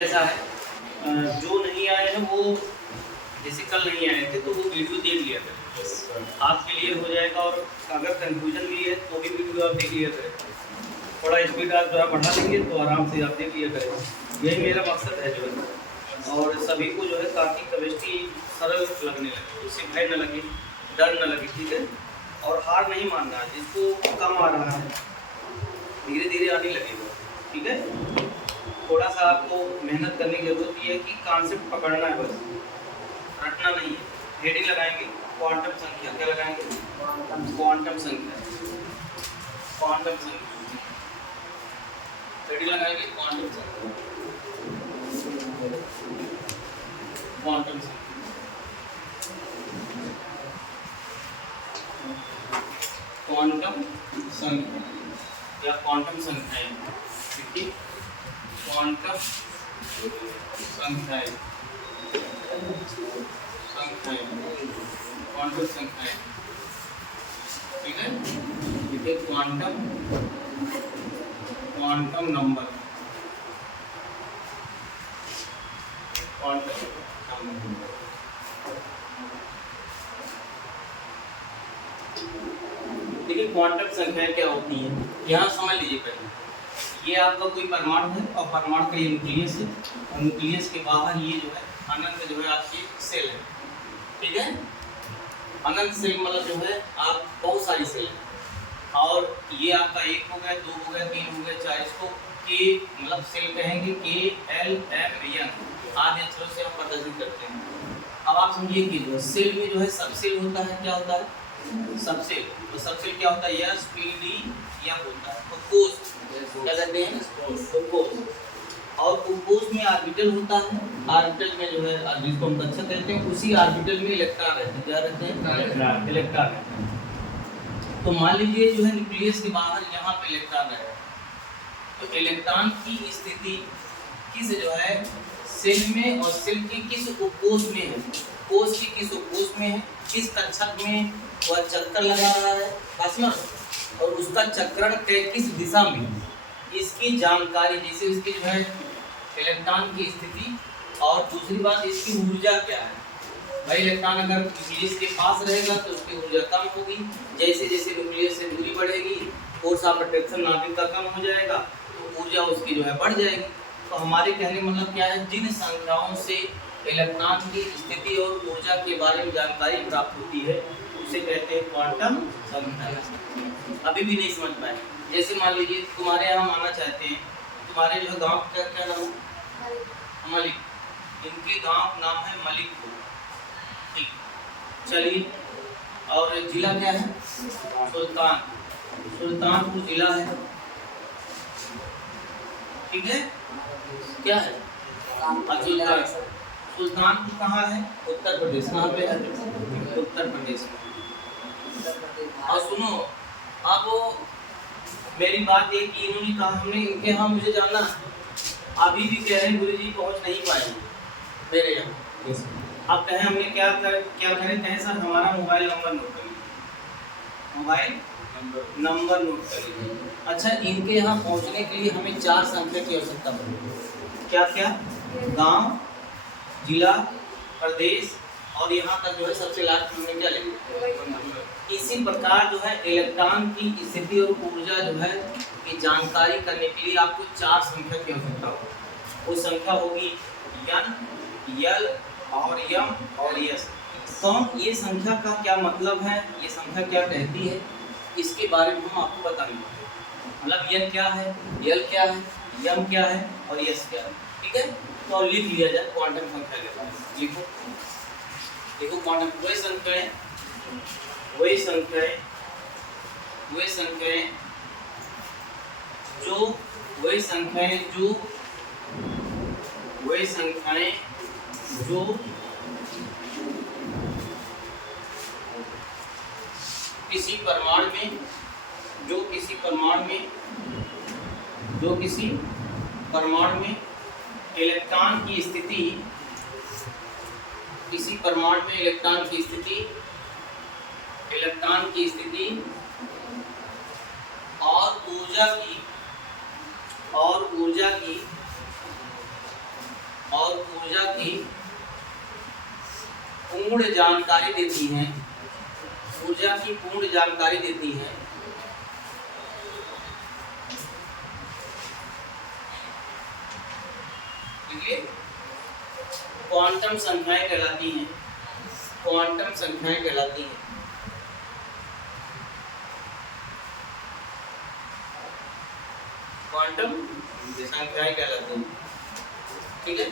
ऐसा है जो नहीं आए हैं वो जैसे कल नहीं आए थे तो वो वीडियो देख लिया करें, आप क्लियर हो जाएगा। और अगर कंफ्यूजन भी है तो भी वीडियो आप देख लिया करें। थोड़ा स्पीड आप जो है बढ़ा देंगे तो आराम से आप देख लिया करें। यही मेरा मकसद है जो है। और सभी को जो है ताकि केमिस्ट्री सरल लगने लगे, उससे भय न लगे, डर न लगे, ठीक है। और हार नहीं मानना, जिसको कम आ रहा है धीरे धीरे आने लगेगा, ठीक है। थोड़ा सा आपको मेहनत करने की जरूरत है कि कॉन्सेप्ट पकड़ना है, बस रटना नहीं है। हेडिंग लगाएंगे क्वांटम संख्या, क्या लगाएंगे? क्वांटम संख्या, क्वांटम संख्या। हेडिंग लगाएंगे क्वांटम संख्या, क्वांटम संख्या, क्वांटम संख्या या क्वांटम संख्याएं, ठीक है। क्वांटम संख्याएं, क्वांटम संख्याएं, ठीक है। देखिए क्वांटम नंबर, क्वांटम नंबर। देखिए क्वांटम संख्याएं क्या होती हैं, यहाँ समझ लीजिए पहले। ये आपका कोई परमाणु है और परमाणु का ये न्यूक्लियस है, और न्यूक्लियस के बाहर ये जो है अनंत जो है आपकी सेल है, ठीक है। अनंत सेल मतलब जो है आप बहुत सारी सेल है, और ये आपका 1 हो गया, 2 हो गया, 3 हो गया, 4। इसको के मतलब सेल कहेंगे, KLMN आदि अक्षरों से हम प्रदर्शित करते हैं। अब आप समझिए कि जो सेल में जो है सब सेल होता है, क्या होता है? सब सेल। तो सब सेल क्या होता है? SPD होता है। तो कोष क्या कहते हैं? कोष। और कोष में ऑर्बिटल होता है, ऑर्बिटल में जो है जिसको हम कक्षा कहते हैं, उसी ऑर्बिटल में इलेक्ट्रॉन रहते हैं। क्या रहते हैं? इलेक्ट्रॉन रहते हैं। तो मान लीजिए जो है न्यूक्लियस के बाहर यहाँ पे इलेक्ट्रॉन है, तो इलेक्ट्रॉन की स्थिति किस जो है सेल में, और सेल की किस उपकोष में है, कोष की किस उपकोष में है, किस कक्षक में वह चक्कर लगा रहा है ना, और उसका चक्रण किस दिशा में, इसकी जानकारी, जैसे इसकी जो है इलेक्ट्रॉन की स्थिति, और दूसरी बात इसकी ऊर्जा क्या है। भाई इलेक्ट्रॉन अगर न्यूक्लियस के पास रहेगा तो उसकी ऊर्जा कम होगी, जैसे जैसे न्यूक्लियस से दूरी बढ़ेगी फोर्स ऑफ अट्रैक्शन नाभिक का कम हो जाएगा, तो ऊर्जा उसकी जो है बढ़ जाएगी। तो हमारे कहने मतलब क्या है, जिन संख्याओं से इलेक्ट्रॉन की स्थिति और ऊर्जा के बारे में जानकारी प्राप्त होती है उसे कहते हैं क्वांटम संख्या। अभी भी नहीं समझ पाए? जैसे मान लीजिए तुम्हारे यहाँ मानना चाहते हैं, तुम्हारे जो है गाँव का क्या नाम है? मलिक। इनके गांव नाम है मलिकपुर, ठीक। चलिए, और जिला क्या है? सुल्तानपुर जिला है, ठीक है। क्या है? सुल्तानपुर कहाँ है? उत्तर प्रदेश। कहाँ पे है? उत्तर प्रदेश में। और सुनो, अब मेरी बात ये कि इन्होंने कहा हमने इनके यहाँ मुझे जानना है, अभी भी कह रहे हैं गुरु जी पहुँच नहीं पाए मेरे यहाँ। अब कहें हमने क्या करें? कहें सर हमारा मोबाइल नंबर नोट करिए, मोबाइल नंबर नोट करिए। अच्छा, इनके यहाँ पहुँचने के लिए हमें 4 संख्या की आवश्यकता पड़ेगी। क्या क्या? गांव, जिला, प्रदेश, और यहाँ तक जो है सबसे लास्ट में क्या लिखेंगे? इसी प्रकार जो है इलेक्ट्रॉन की स्थिति और ऊर्जा जो है की जानकारी करने के लिए आपको 4 संख्या की आवश्यकता होगी। वो संख्या होगी N, L और M और S। तो ये संख्या का क्या मतलब है, ये संख्या क्या कहती है, इसके बारे में हम आपको बताएंगे। मतलब N क्या है, L क्या है, M क्या है और S क्या है, ठीक है। तो लिख लिया जाए क्वांटम संख्या के बारे में। लिखो देखो क्वांटम वही संख्याएं जो किसी परमाणु में इलेक्ट्रॉन की स्थिति, किसी परमाणु में इलेक्ट्रॉन की स्थिति और ऊर्जा की और ऊर्जा की पूर्ण जानकारी देती हैं, ऊर्जा की पूर्ण जानकारी देती हैं। क्वांटम संख्याएं कहलाती हैं, क्वांटम संख्याएं कहलाती हैं। क्वांटम संख्याएं कहलाती हैं। ठीक है,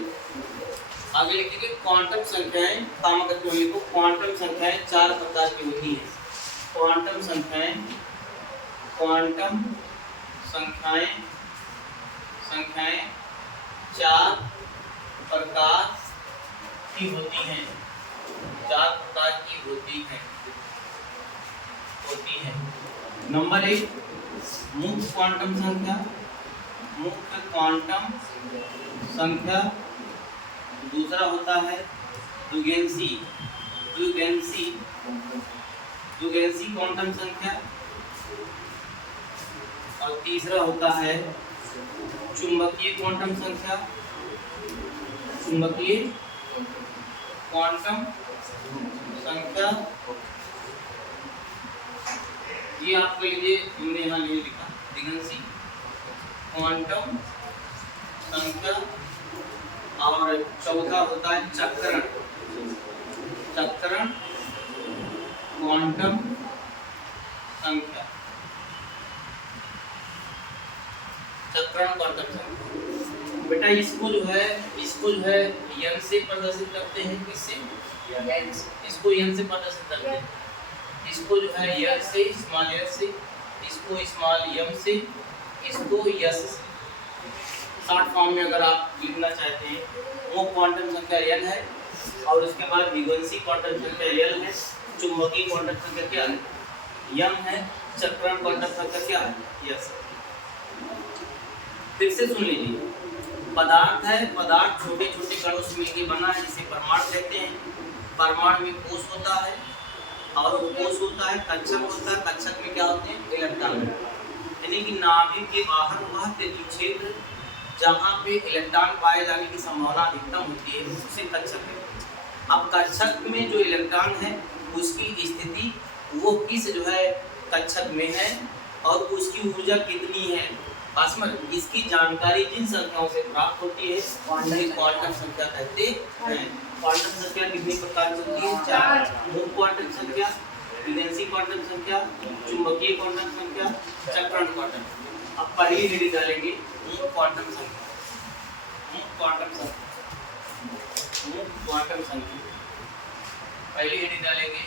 आगे लिखिए क्वांटम संख्याएं कामकत्व लिखो। क्वांटम संख्याएं 4 प्रकार की होती हैं। क्वांटम संख्याएं, क्वांटम संख्याएं 4 प्रकार की होती हैं, 4 प्रकार की होती हैं। नंबर 1 मुख्य क्वांटम संख्या, मुख्य क्वांटम संख्या। दूसरा होता है द्विगेंसी, द्विगेंसी क्वांटम संख्या। और तीसरा होता है चुंबकीय क्वांटम संख्या, चुंबकीय क्वांटम संख्या। ये आपके लिए हमने यहाँ नहीं लिखा, द्विगेंसी क्वांटम संख्या। और चौथा होता है चक्रण, चक्रण क्वांटम संख्या, चक्रण क्वांटम संख्या। बेटा इसको जो है n से प्रदर्शित करते हैं। किससे? इसको n से प्रदर्शित करते हैं। इसको जो है n से, स्मॉल n से, इसको स्मॉल m से, इसको s से। शॉर्ट फॉर्म में अगर आप लिखना चाहते हैं, वो क्वांटम संख्या n है और उसके बाद द्विगुणित क्वांटम संख्या l है, चुंबकीय क्वांटम संख्या क्या है? m है, चक्रण क्वांटम संख्या क्या है? s। फिर से सुन लीजिए, पदार्थ है, पदार्थ छोटे छोटे कणों से मिलकर बना है जिसे परमाणु कहते हैं। परमाणु में कोश होता है और कोश होता है, कक्षक होता है, कक्षक में क्या होते हैं? इलेक्ट्रॉन। यानी कि नाभिक के बाहर वह तेजी क्षेत्र जहाँ पे इलेक्ट्रॉन पाए जाने की संभावना अधिकतम होती है उसे कक्षक है। अब कक्षक में जो इलेक्ट्रॉन है उसकी स्थिति वो किस जो है कक्षक में है और उसकी ऊर्जा कितनी है, इसकी जानकारी जिन संख्याओं से प्राप्त होती है उन्हें क्वांटम संख्या कहते हैं। क्वांटम संख्या कितनी प्रकार की होती है? 4। मुख्य क्वांटम संख्या, द्विगुणित क्वांटम संख्या, चुंबकीय क्वांटम संख्या, चक्रण क्वांटम। अब पहली हेडिंग डालेंगे मुख्य क्वांटम संख्या, मुख्य क्वांटम संख्या, मुख्य क्वांटम संख्या। पहली हेडिंग डालेंगे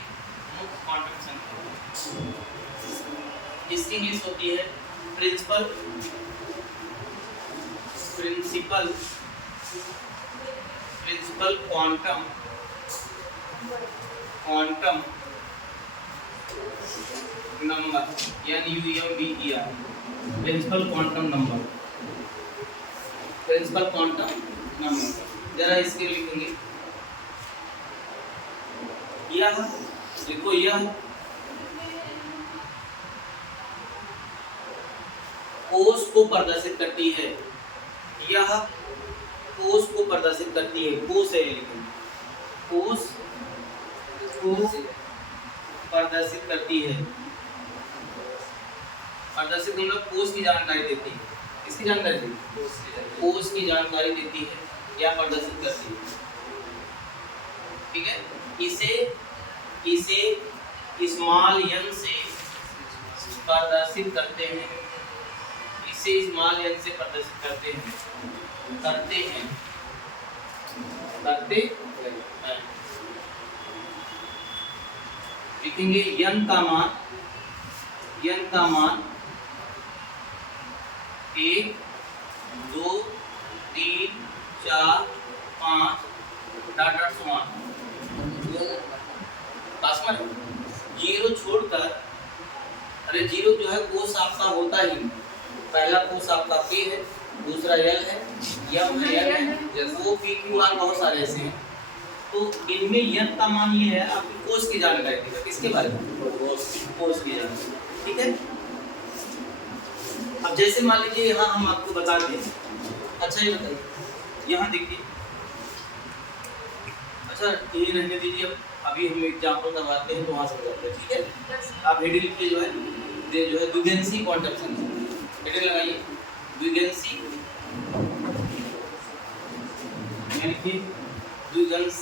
मुख्य क्वांटम संख्या। इसकी इंग्लिश होती है principal, principal, principal quantum, quantum number, NUMBER, principal quantum number, principal quantum number. जरा इसके लिखेंगे, यह देखो, यह कोश को प्रदर्शित करती है, यह कोश को प्रदर्शित करती है। कोश है, लेकिन कोश को प्रदर्शित करती है। प्रदर्शित मतलब कोश की जानकारी देती है। किसकी जानकारी देती है? कोश की जानकारी देती है या प्रदर्शित करती है। ठीक है, इसे स्मॉल n से प्रदर्शित करते हैं, इसे स्मॉल n से प्रदर्शित करते हैं, लिखेंगे n का मान 1 2 3 4 5 डॉट समान। जीरो छोड़कर, अरे जीरो जो है कोश आपका होता ही, पहला कोश आपका P है, दूसरा L है, M है, N है, वो P Q R बहुत सारे ऐसे हैं। तो इनमें n का मान ये है, आपकी कोश की जानकारी देगा। किसके बारे में? कोश की जानकारी। ठीक है, अब जैसे मान लीजिए यहाँ हम आपको बता दें। अच्छा ये बताइए, यहाँ देखिए अच्छा ये रहने दीजिए, अभी हम एग्जाम्पल करवाते हैं तो वहाँ समझाते हैं, ठीक है। आप हेडिंग लिखिए जो है द्विगुणित क्वांटम संख्या, हेडिंग लगाइए द्विगुणित, यानी द्विगुणित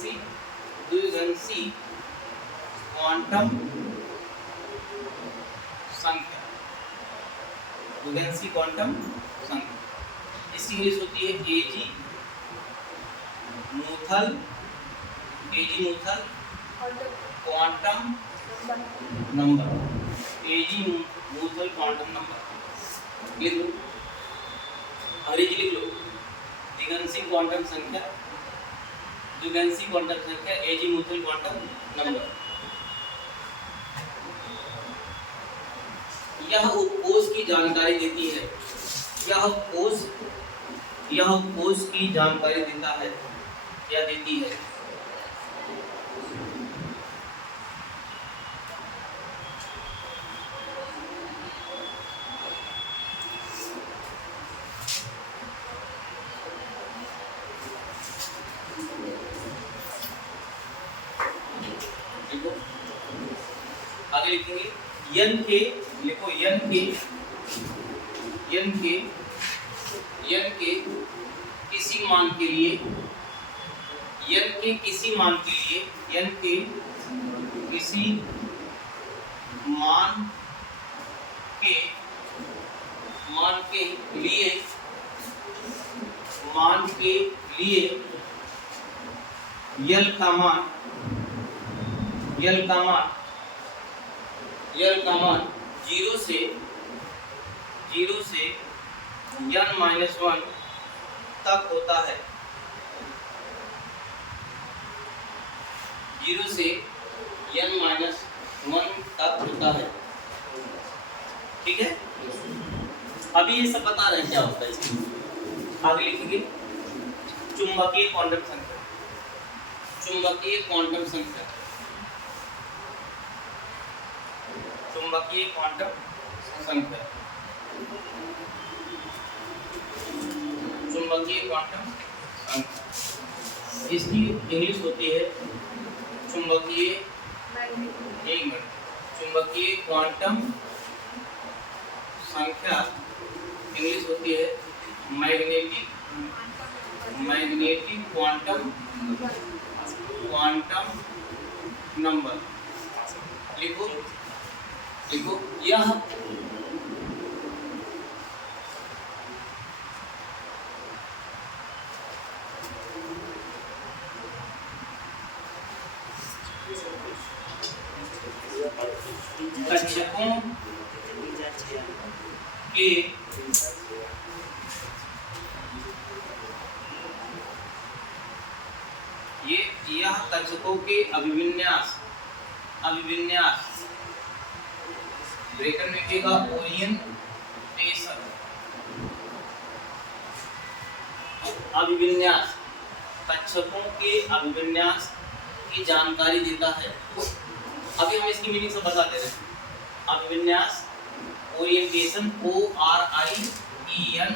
क्वांटम संख्या, द्विगुणित क्वांटम संख्या। इसकी इंग्लिश होती है एजी मूथल क्वांटम नंबर, एजी मूथल क्वांटम नंबर। लिख लो, अंग्रेजी लिख लो, द्विगुणित क्वांटम संख्या, द्विगुणित क्वांटम संख्या, एजी मूथल क्वांटम नंबर। यह उपकोष की जानकारी देती है, यह उपकोष की जानकारी देता है या देती है। देखो आगे लिखेंगे n के, लिखो n के किसी मान के लिए, n के किसी मान के लिए, n के किसी मान के लिए यल का मान 0 से n-1 तक होता है, 0 से n-1 तक होता है, ठीक है। अभी ये सब बता रहे हैं क्या होता है इसमें। आगे लिखेंगे चुंबकीय क्वांटम संख्या, चुंबकीय क्वांटम संख्या, चुंबकीय क्वांटम संख्या, चुंबकीय क्वांटम संख्या। इसकी इंग्लिश होती है चुंबकीय, एक मिनट, चुंबकीय क्वांटम संख्या इंग्लिश होती है मैग्नेटिक क्वांटम नंबर। लिखो यह कक्षकों के यह कक्षकों के अभिविन्यास ब्रेकर में लिखेगा ओरिएंटेशन, अभिविन्यास, कक्षकों के अभिविन्यास की जानकारी देता है। अभी हम इसकी मीनिंग सब बता दे रहे हैं। अभिविन्यास ओरिएंटेशन, ORIENTATION,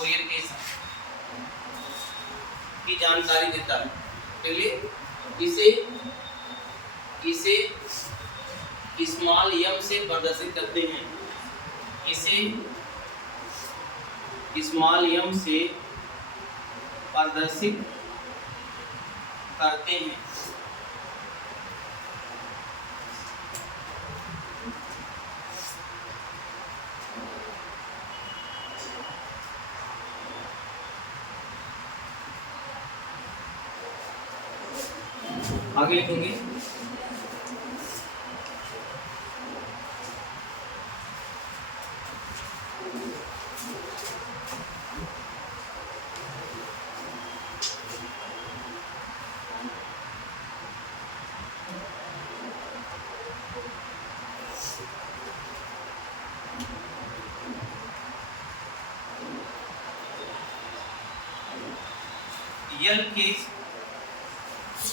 ओरिएंटेशन की जानकारी देता है। चलिए इसे स्मॉल m से प्रदर्शित करते हैं, इसे स्मॉल m से प्रदर्शित करते हैं। आगे लिखेंगे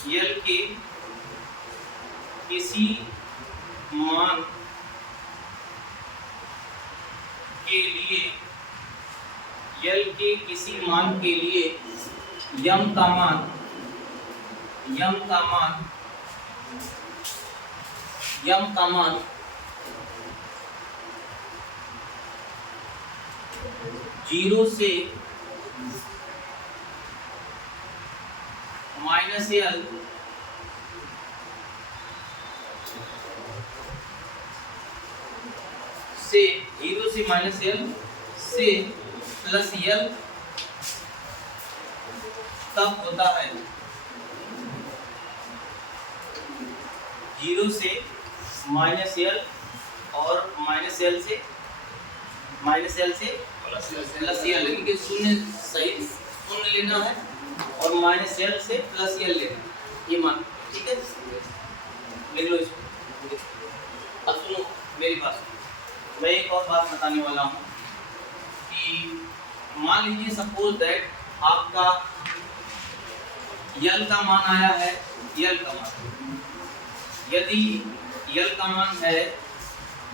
यल के किसी मान के लिए, यल के किसी मान के लिए यम का मान 0 से -L से -L से +L तब होता है। 0 से -L और -L से +L, लेकिन शून्य सही शून्य लेना है और -L से +L लेना है, ये मान, ठीक है। लिख लो इसको। अब सुनो मेरी बात, मैं एक और बात बताने वाला हूँ कि मान लीजिए सपोज दैट आपका L का मान आया है, L का मान, यदि L का मान है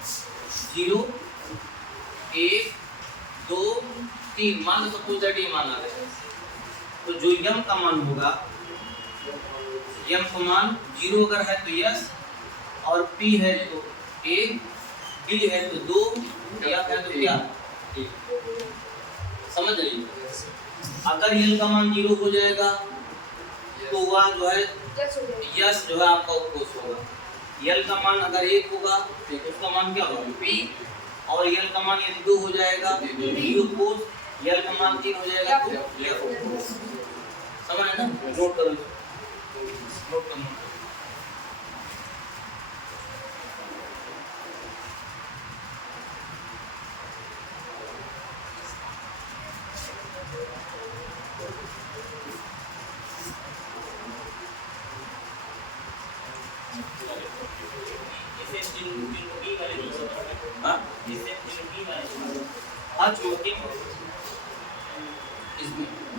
0, 1, 2, 3, मान लो सपोज दैट ये मान आ रहा है, तो जो m का मान होगा, m का मान 0 अगर है तो यस, और p है तो 1, d है तो 2, f है तो क्या, समझ रही? अगर l का मान 0 हो जाएगा तो वह जो है यस जो है आपका उत्कोष होगा। l का मान अगर 1 होगा तो उसका मान क्या होगा, p, और l का मान यदि 2 हो जाएगा तो उत्कोष, l का मान 3 हो जाएगा तो f। समझ ना? नोट करो, नोट करो।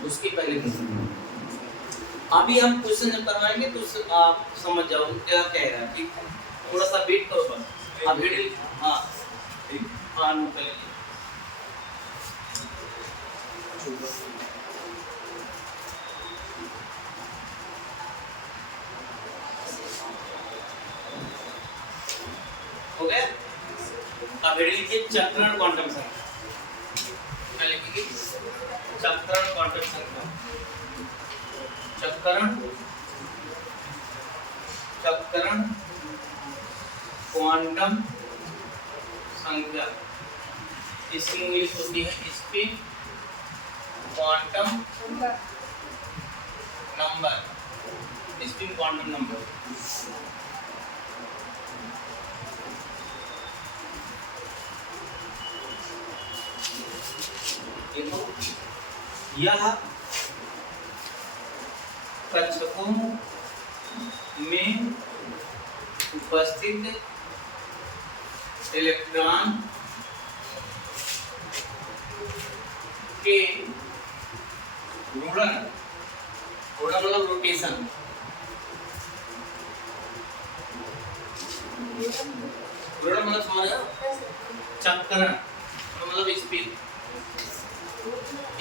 उसके पहले अभी हम क्वेश्चन जब करवाएंगे तो आप समझ जाओगे क्या कह रहा है, ठीक है। थोड़ा सा वेट करो बस, आप वेट, हाँ नोट कर लीजिए। हो गया? अब वेट लीजिए, चक्रण क्वांटम संख्या, क्या लिखेंगे? चक्रण क्वांटम संख्या, चक्रण क्वांटम संख्या, इसकी इंग्लिश होती है spin quantum number, spin quantum number. देखो यह कक्षकों में उपस्थित इलेक्ट्रॉन के घूर्णन मतलब रोटेशन, घूर्णन मतलब समझ रहे हो, चक्रण मतलब स्पिन,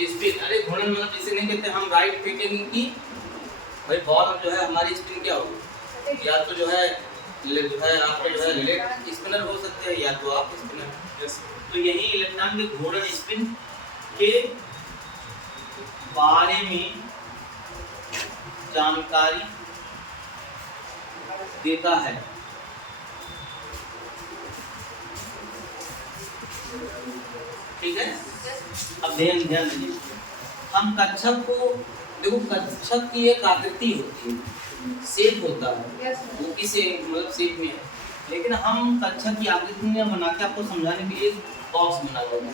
स्पिन, अरे घूर्णन मतलब इसे नहीं कहते हम राइट फेंकेंगे कि भाई बॉल जो है हमारी स्पिन क्या होगी, या तो जो है आपका जो है लेग स्पिनर हो सकते हैं या तो आप स्पिनर। तो यही इलेक्ट्रॉन के घूर्णन स्पिन के बारे में जानकारी देता है। ठीक है, अब ध्यान दीजिए, हम कक्षक को देखो, कक्षक की एक आकृति होती है, शेप होता है, वो किस मतलब शेप में है, लेकिन हम कक्षक की आकृति में बना के आपको समझाने के लिए बॉक्स बना हुआ है,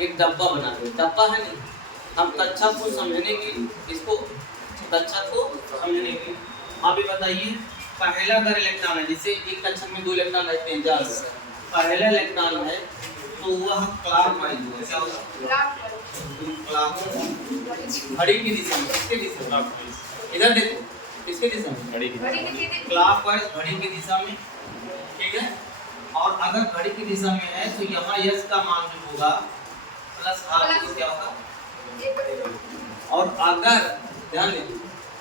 एक डब्बा बना हुआ है, डब्बा है नहीं, हम कक्षक को समझने के लिए, इसको कक्षक को समझने के लिए आप ये बताइए, पहला अगर इलेक्ट्रॉन है, जैसे एक कक्षक में 2 इलेक्ट्रॉन रहते हैं, जान पहला इलेक्ट्रॉन है तो वह क्लॉकवाइज होगा, क्या होगा, घड़ी की दिशा में, किसके दिशा में, इधर देखो, किसके दिशा में, घड़ी की, क्लॉकवाइज घड़ी की दिशा में, ठीक है। और अगर घड़ी की दिशा में है तो यहाँ यस का मान जो होगा प्लस हाफ क्या होगा, और अगर ध्यान दें,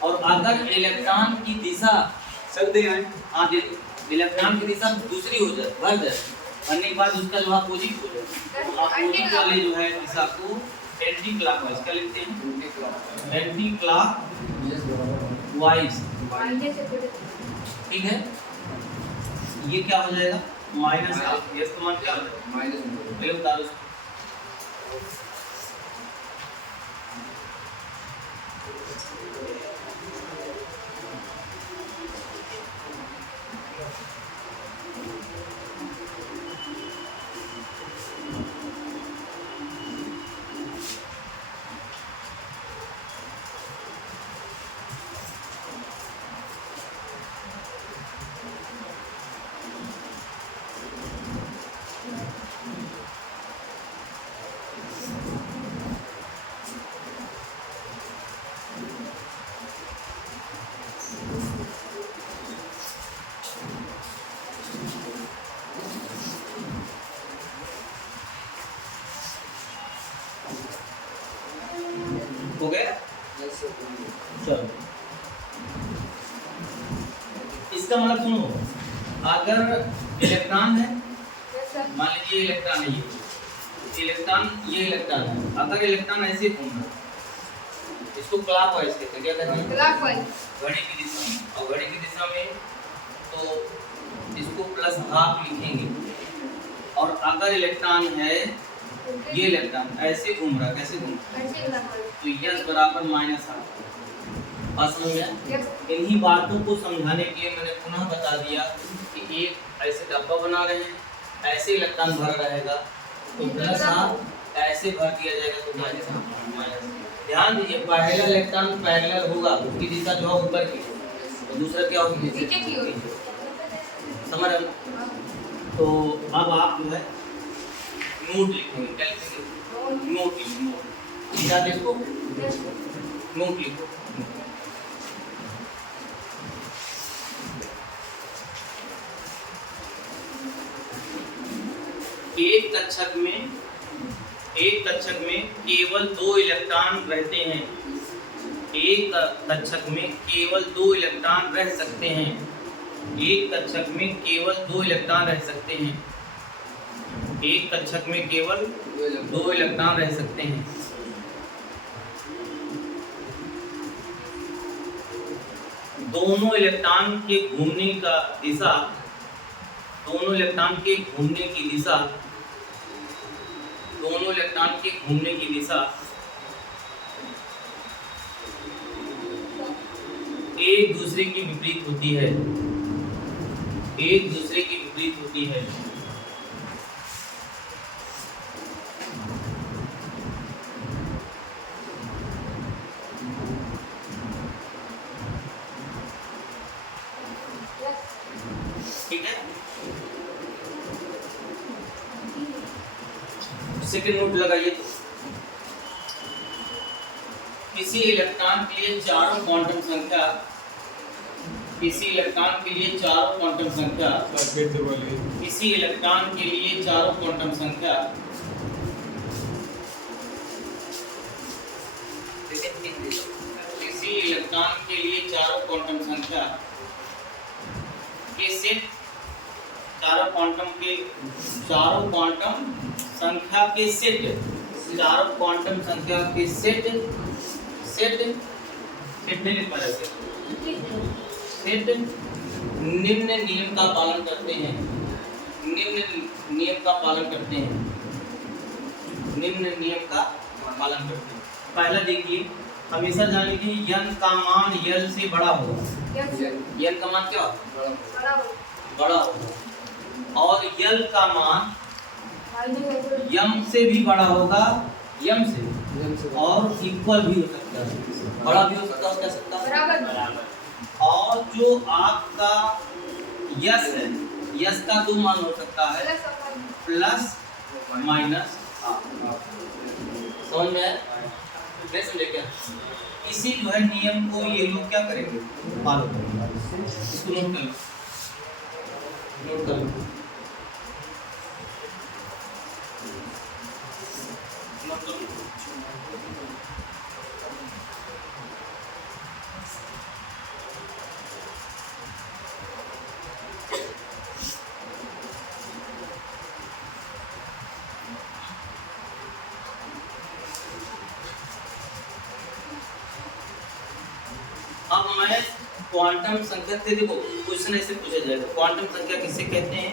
और अगर इलेक्ट्रॉन की दिशा इलेक्ट्रॉन की दिशा दूसरी हो जाए, भर जाए, भरने के बाद उसका जो अपोजिट हो जाए, तो अपोजिट वाले जो है दिशा को एंटी क्लॉकवाइज क्या लिखते हैं, एंटी क्लॉकवाइज। ठीक है, ये क्या हो जाएगा माइनस हाफ, ये इसका मान क्या हो जाएगा माइनस। हो गया? चलो, इसका मतलब सुनो, अगर इलेक्ट्रॉन है, मान लीजिए इलेक्ट्रॉन है, ये इलेक्ट्रॉन है, अगर इलेक्ट्रॉन ऐसे घूम रहा है, इसको क्लॉकवाइज कहते हैं, क्या कहते हैं क्लॉकवाइज, घड़ी की दिशा में। और घड़ी की दिशा में तो इसको प्लस हाफ लिखेंगे, और अगर इलेक्ट्रॉन है, ये इलेक्ट्रॉन ऐसे घूम रहा है, कैसे घूम रहा है, तो यस बराबर माइनस हाफ। बात समझ में? इन्हीं बातों को समझाने के लिए मैंने पुनः बता दिया कि एक ऐसे डब्बा बना रहे हैं, ऐसे इलेक्ट्रॉन भर रहेगा तो प्लस हाफ, ऐसे भर दिया जाएगा तो माइनस हाफ। ध्यान दीजिए, पहला इलेक्ट्रॉन पैरेलल होगा, उसकी दिशा जो है ऊपर की, तो दूसरा क्या होगी नीचे की होगी। समझ रहे हो? तो अब आप जो है नोट लिखेंगे, क्या लिखेंगे नोट लिखो, क्या लिखो नोट लिखो। एक कक्षक में केवल 2 इलेक्ट्रॉन रहते हैं, एक कक्षक में केवल 2 इलेक्ट्रॉन रह सकते हैं, एक कक्षक में केवल 2 इलेक्ट्रॉन रह सकते हैं, एक कक्षक में केवल 2 इलेक्ट्रॉन रह सकते हैं। दोनों इलेक्ट्रॉन के घूमने का दिशा, दोनों इलेक्ट्रॉन के घूमने की दिशा, दोनों इलेक्ट्रॉन के घूमने की दिशा एक दूसरे की विपरीत होती है, एक दूसरे की विपरीत होती है। ठीक है, सेकंड नोट लगाइए। तो किसी इलेक्ट्रॉन के लिए चारों क्वांटम संख्या, किसी इलेक्ट्रॉन के लिए चारों क्वांटम संख्या, किसी इलेक्ट्रॉन के लिए चारों क्वांटम संख्या किसी इलेक्ट्रॉन के लिए चारों क्वांटम संख्या के सेट, चारों क्वांटम संख्या के सेट, चारों क्वांटम संख्या के सेट निम्न नियम का पालन करते हैं, निम्न नियम का पालन करते हैं, निम्न नियम का पालन करते हैं। पहला देखिए, हमेशा जान लीजिए n का मान l से बड़ा होगा, n का मान क्या बड़ा होगा, और l का मान m से भी बड़ा होगा, m से, और इक्वल भी हो सकता है, बड़ा भी हो सकता है, क्या सकता है बराबर। और जो आपका यस है, यस का दो मान हो सकता है, प्लस माइनस। समझ में नहीं समझे क्या? इसी जो है नियम को ये लोग क्या करेंगे, फॉलो करेंगे। इसको नोट कर लो, नोट कर लो। अब मैं क्वांटम संख्या से, देखो क्वेश्चन ऐसे पूछा जाएगा, क्वांटम संख्या किसे कहते हैं,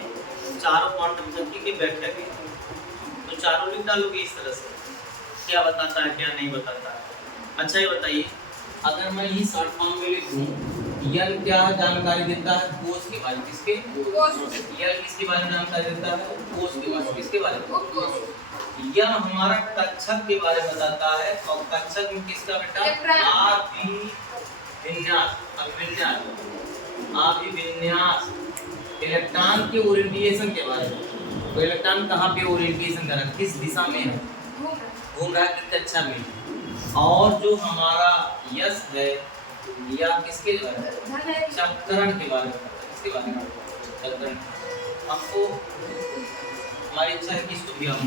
चारों क्वांटम संख्या की व्याख्या की, तो चारों लिख डालोगे इस तरह से, क्या बताता है क्या नहीं बताता है। अच्छा ये बताइए, अगर मैं ये शॉर्ट फॉर्म में लिखूं, यन क्या जानकारी देता है, कोष के बारे में, किसके, यन किसके बारे में जानकारी देता है, कोष के बारे में, किसके बारे में, यह हमारा कक्षक के बारे में बताता है, और कक्षक में किसका बेटा, अभिविन्यास, इलेक्ट्रॉन के ओरिएंटेशन के बारे में, तो इलेक्ट्रॉन कहाँ पे ओरिएंटेशन कर रहा है, किस दिशा में है, घूम रहा है किस कक्षा में। और जो हमारा यश है या किसके बारे में, चक्रण के बारे में, किसके बारे में, चक्रण। हमको हमारी इच्छा है कि इसको भी हम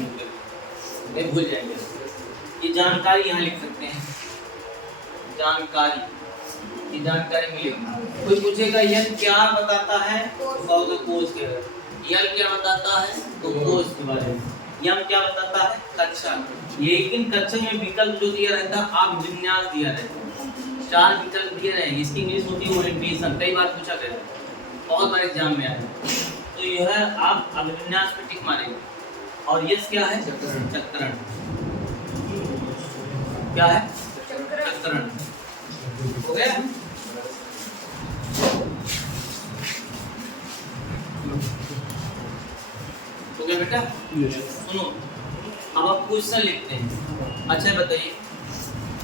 नहीं भूल जाएंगे, ये जानकारी यहाँ लिख सकते हैं, जानकारी, ये जानकारी मिलेगी। कोई पूछेगा यन क्या बताता है, तो कहोगे कोष के बारे में, यन क्या बताता है, तो कोष के बारे में, यम क्या बताता है, कक्षक। लेकिन कक्षक में विकल्प जो दिया रहता है, अभिविन्यास दिया रहता है, 4 विकल्प दिए रहे, इसकी इंग्लिश होती है ओरिएंटेशन, कई बार पूछा गया, बहुत बार एग्जाम में आया, तो यह आप अभिविन्यास पे टिक मारेंगे। और यस क्या है, चक्रण, क्या है, चक्रण, हो गया। हो गया बेटा, सुनो अब आप क्वेश्चन लिखते हैं। अच्छा बताइए,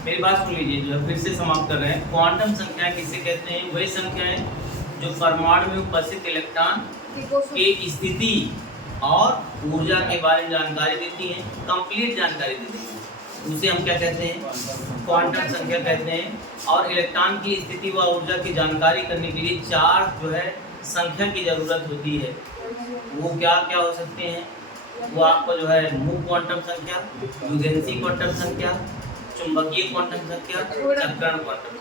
मेरी बात सुन लीजिए, जो फिर से समाप्त कर रहे हैं। क्वांटम संख्याएं किसे कहते हैं, वही संख्याएं जो परमाणु में उपस्थित इलेक्ट्रॉन की स्थिति और ऊर्जा के बारे में जानकारी देती हैं, कंप्लीट जानकारी देती हैं, उसे हम क्या कहते हैं, क्वांटम संख्या कहते हैं। और इलेक्ट्रॉन की स्थिति व ऊर्जा की जानकारी करने के लिए 4 जो है संख्या की जरूरत होती है। वो क्या क्या हो सकते हैं, वो आपको जो है मुक्त क्वांटम संख्या, ह्यूजेंसी क्वांटम संख्या, चुंबकीय क्वांटम संख्या, चक्रण क्वांटम।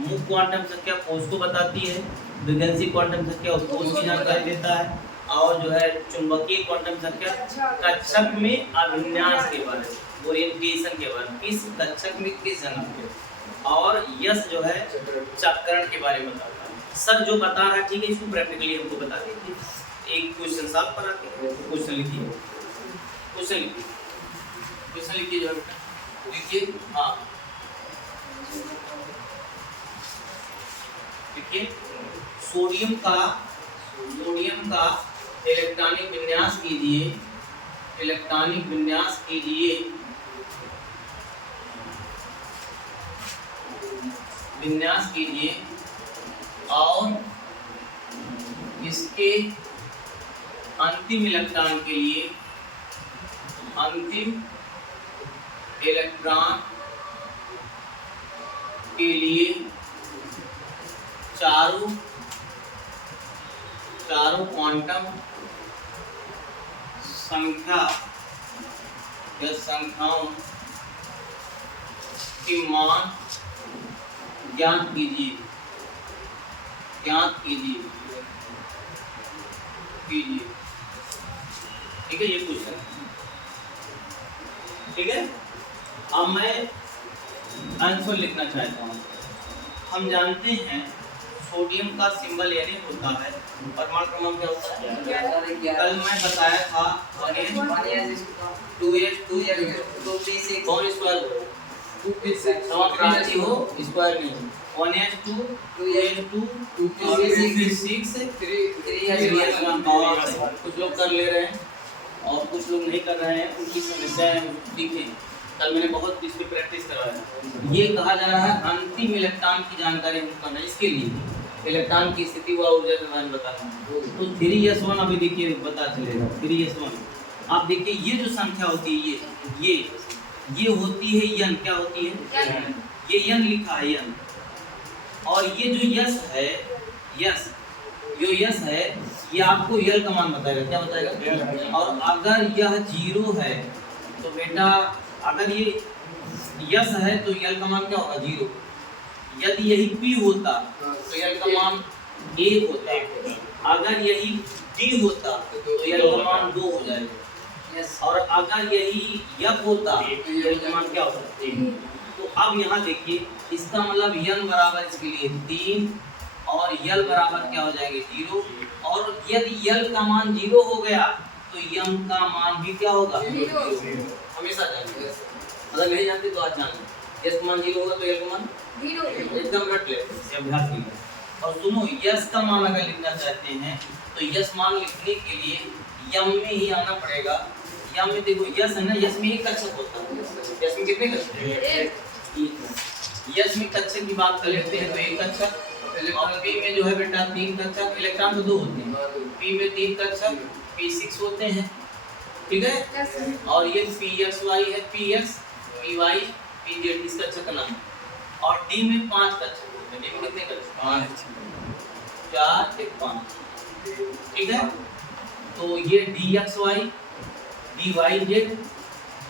मुक्त क्वांटम संख्या कोष को बताती है, ह्यूजेंसी क्वांटम संख्या कोष की जानकारी देता है, और जो है चुंबकीय क्वांटम संख्या कक्षक में अभिविन्यास के बारे में, ओरिएंटेशन के बारे में, किस कक्षक में किस जगह पे, और यश जो है चक्रण के बारे में बताता है। सर जो बता रहा है ठीक है, इसको प्रैक्टिकली हमको बता दीजिए। एक क्वेश्चन साफ पर आते हैं, क्वेश्चन लिखिए, क्वेश्चन लिखिए, क्वेश्चन लिखिए, जो लिखिए, हाँ लिखिए। सोडियम का इलेक्ट्रॉनिक विन्यास कीजिए, इलेक्ट्रॉनिक विन्यास कीजिए, विन्यास कीजिए, और इसके अंतिम इलेक्ट्रॉन के लिए, अंतिम इलेक्ट्रॉन के लिए चारों क्वांटम संख्या या संख्याओं की मान ज्ञात कीजिए, ठीक है, ये क्वेश्चन, ठीक है। अब मैं आंसर लिखना चाहता हूँ। हम जानते हैं सोडियम का सिंबल यानी होता है, परमाणु क्रमांक क्या होता है, कल मैं बताया था 2s2 कौन स्क्वायर समाप्रांति हो स्क्वायर नहीं, 1s2 2s2 2s6 कुछ लोग कर ले रहे हैं और कुछ लोग नहीं कर रहे हैं, उनकी समस्याएं दिखें। कल मैंने बहुत इस पे प्रैक्टिस करवाया। ये कहा जा रहा है अंतिम इलेक्ट्रॉन की जानकारी हमको करना है, इसके लिए इलेक्ट्रॉन की स्थिति व ऊर्जा के बारे में बताना। तो 3s1 अभी देखिए पता चलेगा। 3s1 आप देखिए, ये जो संख्या होती है ये होती है यन, क्या होती है, ये यन लिखा है यन, और ये जो यस है, यस जो यस है ये आपको यल का मान बताएगा, क्या बताएगा। और अगर यह 0 है तो बेटा, अगर ये यस है तो यल का मान क्या होगा, 0। यदि यही पी होता तो यल का मान 1 होता, अगर यही डी होता तो यल का मान 2 हो जाएगा, और अगर यही यप होता तो यल का मान क्या होता, 3। तो अब यहाँ देखिए इसका मतलब n बराबर इसके लिए 3 और l बराबर क्या हो जाएंगे 0, और यदि l का मान 0 हो गया तो m का मान भी क्या होगा 0। हमेशा जानिए, अगर नहीं जानते तो आज जान लो, s का मान 0 होगा तो l का मान 0 एकदम रट ले, अभ्यास कीजिए। और सुनो s का मान अगर लिखना चाहते हैं तो s मान लिखने के लिए m में ही आना पड़ेगा। m में देखो s है ना, s में एक कक्षक होता है, s में कितने कक्षक हैं? s में कक्षक की बात कर लेते हैं तो एक कक्षक, और p में जो है बेटा 3 कक्षक, इलेक्ट्रॉन तो 2 होते हैं, p में 3 कक्षक p6 होते हैं, ठीक है। और ये pxy है, px py pz इस कक्षक का नाम, और d में 5 कक्षक होते हैं, d में कितने कक्षक? 5 4 1 5, ठीक है। तो ये dxy dyz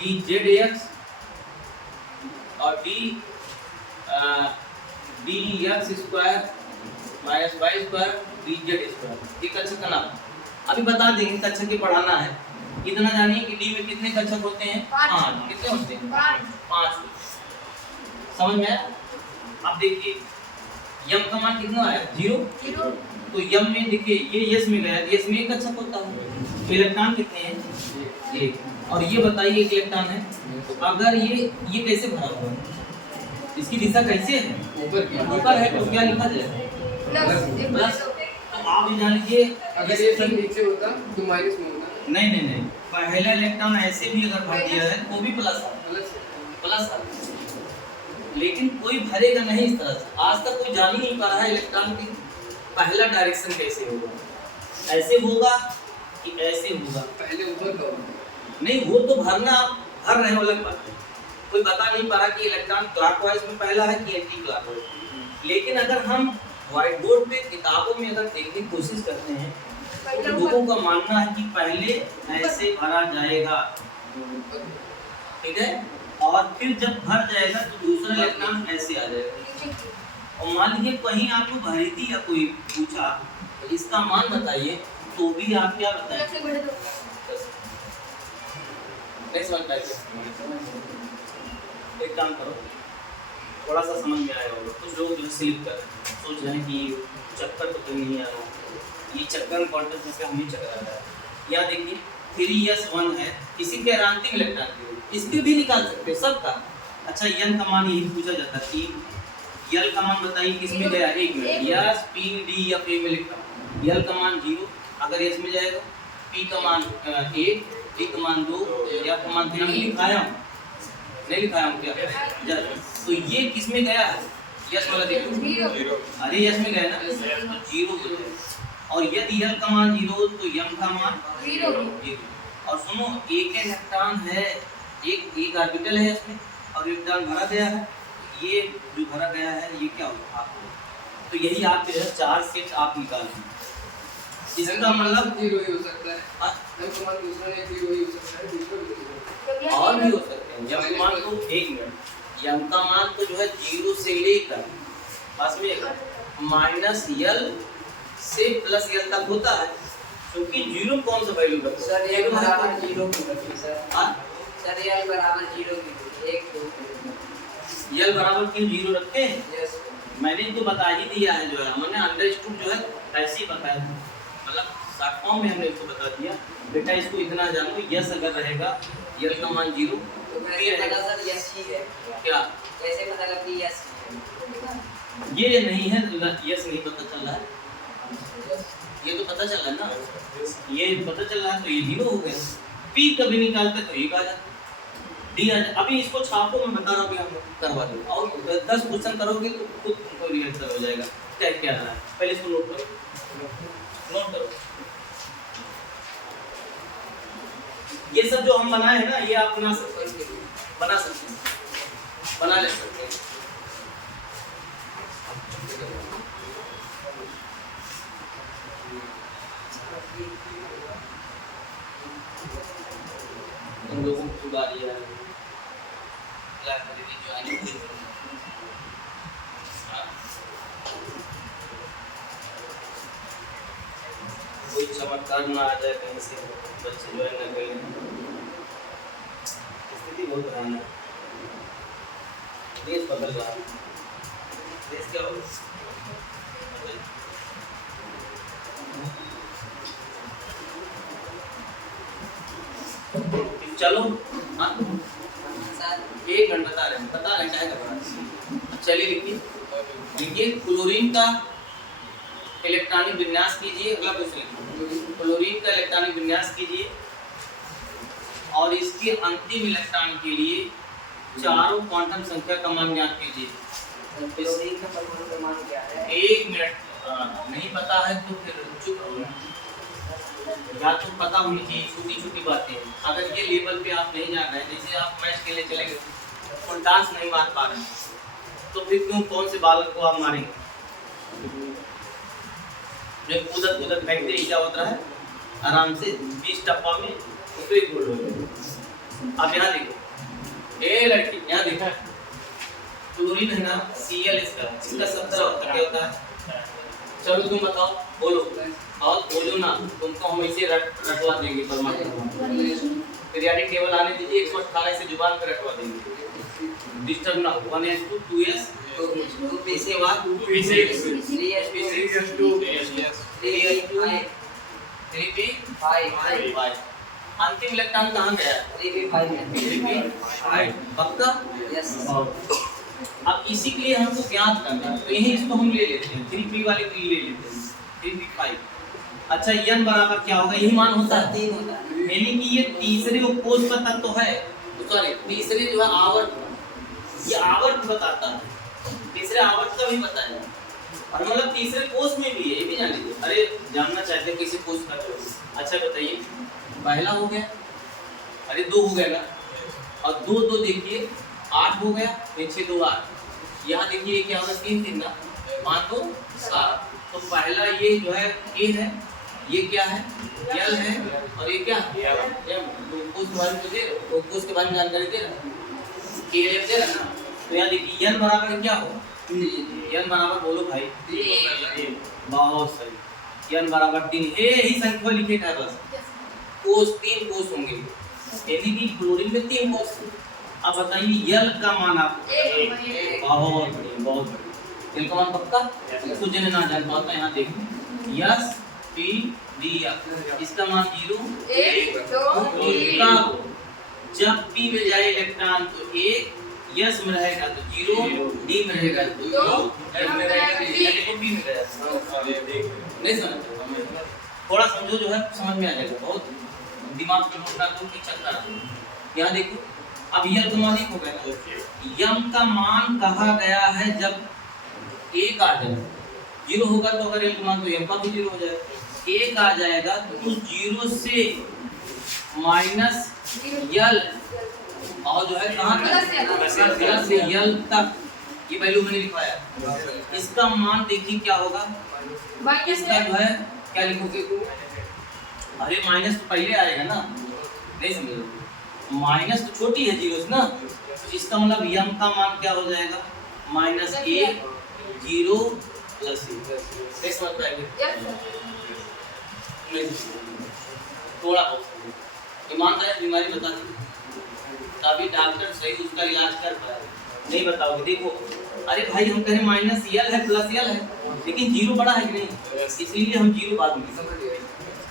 dzx और dx square minus y square dz square, ये कक्षक का नाम। अभी बता देंगे कक्षक के पढ़ाना है, इतना जानिए कि d में कितने कक्षक होते हैं? 5। कितने होते हैं? 5। समझ में आया? अब देखिए m का मान कितना आया? 0। तो m में देखिए ये s में गया, s में एक कक्षक होता है, तो इलेक्ट्रॉन कितने हैं? 1। और ये बताइए एक इलेक्ट्रॉन है, अगर ये कैसे भरा हुआ है, इसकी दिशा कैसे है? ऊपर है, तो क्या लिखा जाए? प्लस। तो आप ये जान लीजिए अगर ये सब नीचे होता तो माइनस में होता। नहीं, पहला इलेक्ट्रॉन ऐसे भी अगर भर दिया है तो भी प्लस है, लेकिन कोई भरेगा नहीं इस तरह से। आज तक कोई जान ही नहीं पा रहा है इलेक्ट्रॉन की पहला डायरेक्शन कैसे होगा, ऐसे होगा कि ऐसे होगा। पहले ऊपर का नहीं, वो तो भरना आप भर रहे हो अलग बात है, कोई बता नहीं पा रहा कि इलेक्ट्रॉन क्लॉकवाइज में पहला है कि एंटी क्लॉकवाइज। लेकिन अगर हम व्हाइट बोर्ड पे किताबों में अगर देखने की कोशिश करते हैं तो लोगों का मानना है कि पहले ऐसे भरा जाएगा, ठीक है, और फिर जब भर जाएगा तो दूसरा इलेक्ट्रॉन ऐसे आ जाएगा। और मान लीजिए कहीं आपको भरी थी या कोई पूछा तो इसका मान बताइए, तो भी आप क्या बताएंगे? नहीं समझ पाएंगे। एक काम करो, थोड़ा सा समझ में आया होगा। कुछ लोग जो स्लिप कर सोच रहे हैं कि चक्कर तो कहीं नहीं आ रहा, ये चक्कर क्वांटम जैसे हम ही चक्कर आ रहा है। यहाँ देखिए 3s1 है, किसी के रांतिक इलेक्ट्रॉन की, इसके भी निकाल सकते हो सबका। अच्छा n का मान यही पूछा जाता है कि l का मान बताइए किसमें गया? 1 में। s p d या p में लिखा, l का मान 0 अगर s में जाएगा, p का मान 1, d का मान 2, या का मान 3 लिखाया हूँ, नहीं लिखाया हूँ क्या? तो ये किसमें गया है? यस वाला देखो 0। अरे यस में गया ना, तो 0 हो जाए। और यदि l का मान 0 तो m का मान 0। और सुनो एक इलेक्ट्रॉन है, एक ऑर्बिटल है इसमें, और इलेक्ट्रॉन भरा गया है, ये जो भरा गया है ये क्या होगा आपको? तो यही आप जो है 4 सेट आप निकालें, इसका मतलब 0 ही हो सकता है। m का मान दूसरा नहीं 0 ही हो सकता है, दूसरा भी हो सकता है, और भी हो सकते हैं। m का मान तो 1 मिनट, m का मान तो जो है 0 से लेकर पास में माइनस l से प्लस l तक होता है, क्योंकि 0 कौन सा वैल्यू रखते हैं? सर l बराबर 0 की वैल्यू सर। हां सर l बराबर 0 की 1 2 l बराबर क्यों 0 रखते हैं? यस मैंने तो बता ही दिया है, जो है हमने अंडरस्टूड जो है ऐसे ही बताया था, मतलब शॉर्ट फॉर्म में हमने इसको बता दिया बेटा, इसको इतना जानो, यस अगर रहेगा l का मान 0 तो कैसे पता सर यस ही है? क्या कैसे पता लगा कि यस है? ये नहीं है, यस नहीं पता चल रहा है, ये तो पता चल रहा है ना, ये पता चल रहा है तो ये 0 हो गया। p कभी निकालते तो 1 आ जाता, d आ जाता। अभी इसको छापो, मैं बता रहा हूँ हम करवा दो, और 10 क्वेश्चन करोगे तो खुद तुमको रिएक्शन हो जाएगा क्या क्या रहा है। पहले इसको नोट करो। ये सब जो हम बनाए हैं ना, ये आप बना सकते हैं, बना ले सकते हैं। इन लोगों को बुला लिया है, लाइब्रेरी ज्वाइन की। कोई चमत्कार ना आ जाए कहीं से, बच्चे ज्वाइन न कर लें, स्थिति बहुत भयानक है। रेस बदल रहा है। रेस क्या होगा? चलो हाँ, सर 1 मिनट बता रहे हैं क्या करना। चलिए लिखिए क्लोरीन का इलेक्ट्रॉनिक विन्यास कीजिए। अगला क्वेश्चन, क्लोरीन का इलेक्ट्रॉनिक विन्यास कीजिए और इसके अंतिम इलेक्ट्रॉन के लिए चारों क्वांटम संख्या का मान ज्ञात कीजिए। क्लोरीन का परमाणु क्रमांक क्या है? 1 मिनट। नहीं पता है तो फिर चुप रहो, या तो पता होनी चाहिए छोटी छोटी बातें। अगर ये लेवल पे आप नहीं जान रहे हैं, जैसे आप मैच खेलने चले गए और डांस नहीं मार पा रहे हैं, तो फिर क्यों कौन से बालक को आप मारेंगे? जो कूदत फेंकते ही क्या होता है, आराम से 20 टप्पा में उसको ही गोल हो गया। आप यहाँ देखो, ए लड़की यहाँ देखा, क्लोरीन है ना Cl इसका 17 होता है, क्या होता है? चलो तुम बताओ, बोलो और बोलो ना, तुमको हम इसे रटवा देंगे परमाणु। पीरियोडिक टेबल आने दीजिए, 118 से जुबान पे रटवा देंगे। डिस्टर्ब ना हो। 1s2 2s 2p इसके बाद 2p6 3s2 3p5 अंतिम इलेक्ट्रॉन कहाँ गया? 3p5 पक्का? यस। अब इसी के लिए हमको ज्ञात करना है, तो यही इसको हम ले लेते हैं, 3p वाले को ले लेते हैं, 3p5। अच्छा n बराबर क्या होगा? यही मान होता है, 3 होता है। यानी कि ये तीसरे उपकोष का तत्व तो है, सॉरी तीसरे जो है आवर्त, ये आवर्त बताता है, तीसरे आवर्त का भी पता है, और मतलब तीसरे कोष में भी है, ये भी जान लीजिए। अरे जानना चाहते हैं किसी कोष का तो। अच्छा बताइए, पहला हो गया, अरे 2 हो गया ना, और 2 2 देखिए 8 हो गया, 6 2 8। यहाँ देखिए क्या होगा, 3 3 ना, 5 2 7। तो पहला ये जो है A है, ये क्या है L है, और ये क्या है M। तो कोष के बारे में दे रहा, तो कोष के बारे में जानकारी दे रहा, K दे रहा ना। तो यहाँ देखिए n बराबर क्या हो, n बराबर बोलो भाई 3। बहुत सही, n बराबर 3। ही संख्या लिखे था बस, कोष 3 कोष होंगे, यानी कि क्लोरीन में 3 कोष। अब बताइए L का मान आपको, बहुत बढ़िया बहुत बढ़िया। L का मान पक्का? कुछ जने ना जान पाता, यहाँ देखो यस P D F, इसका मान 0 1 2 3। जब P में जाए इलेक्ट्रॉन तो 1, यस में रहेगा तो 0, D में रहेगा तो 2, F में रहेगा तो B में रहेगा। नहीं समझ? थोड़ा समझो, जो है समझ में आ जाएगा, बहुत दिमाग पे मोटा दो कि चलता रहे। यहाँ देखो, अब यह तो मान हो गया, यम का मान कहा गया है जब 1 आ जाए, 0 होगा तो अगर एक मान तो यम का भी 0 हो जाएगा। 1 आ जाएगा तो उस 0 से माइनस यल, और जो है कहाँ तक से यल तक, ये वैल्यू मैंने लिखवाया। इसका मान देखिए क्या होगा, इसका जो है क्या लिखोगे, अरे माइनस तो पहले आएगा ना, नहीं समझ, माइनस तो छोटी है 0 से ना, तो इसका मतलब यम का मान क्या हो जाएगा, -1 0 प्लस 1। समझ पाएंगे? थोड़ा बहुत ईमानदारी बीमारी बता दी, तभी डॉक्टर सही उसका इलाज कर पाए। नहीं बताओगे, देखो अरे भाई हम कहें -L है प्लस L है, लेकिन 0 बड़ा है कि नहीं, इसलिए हम 0 बाद में,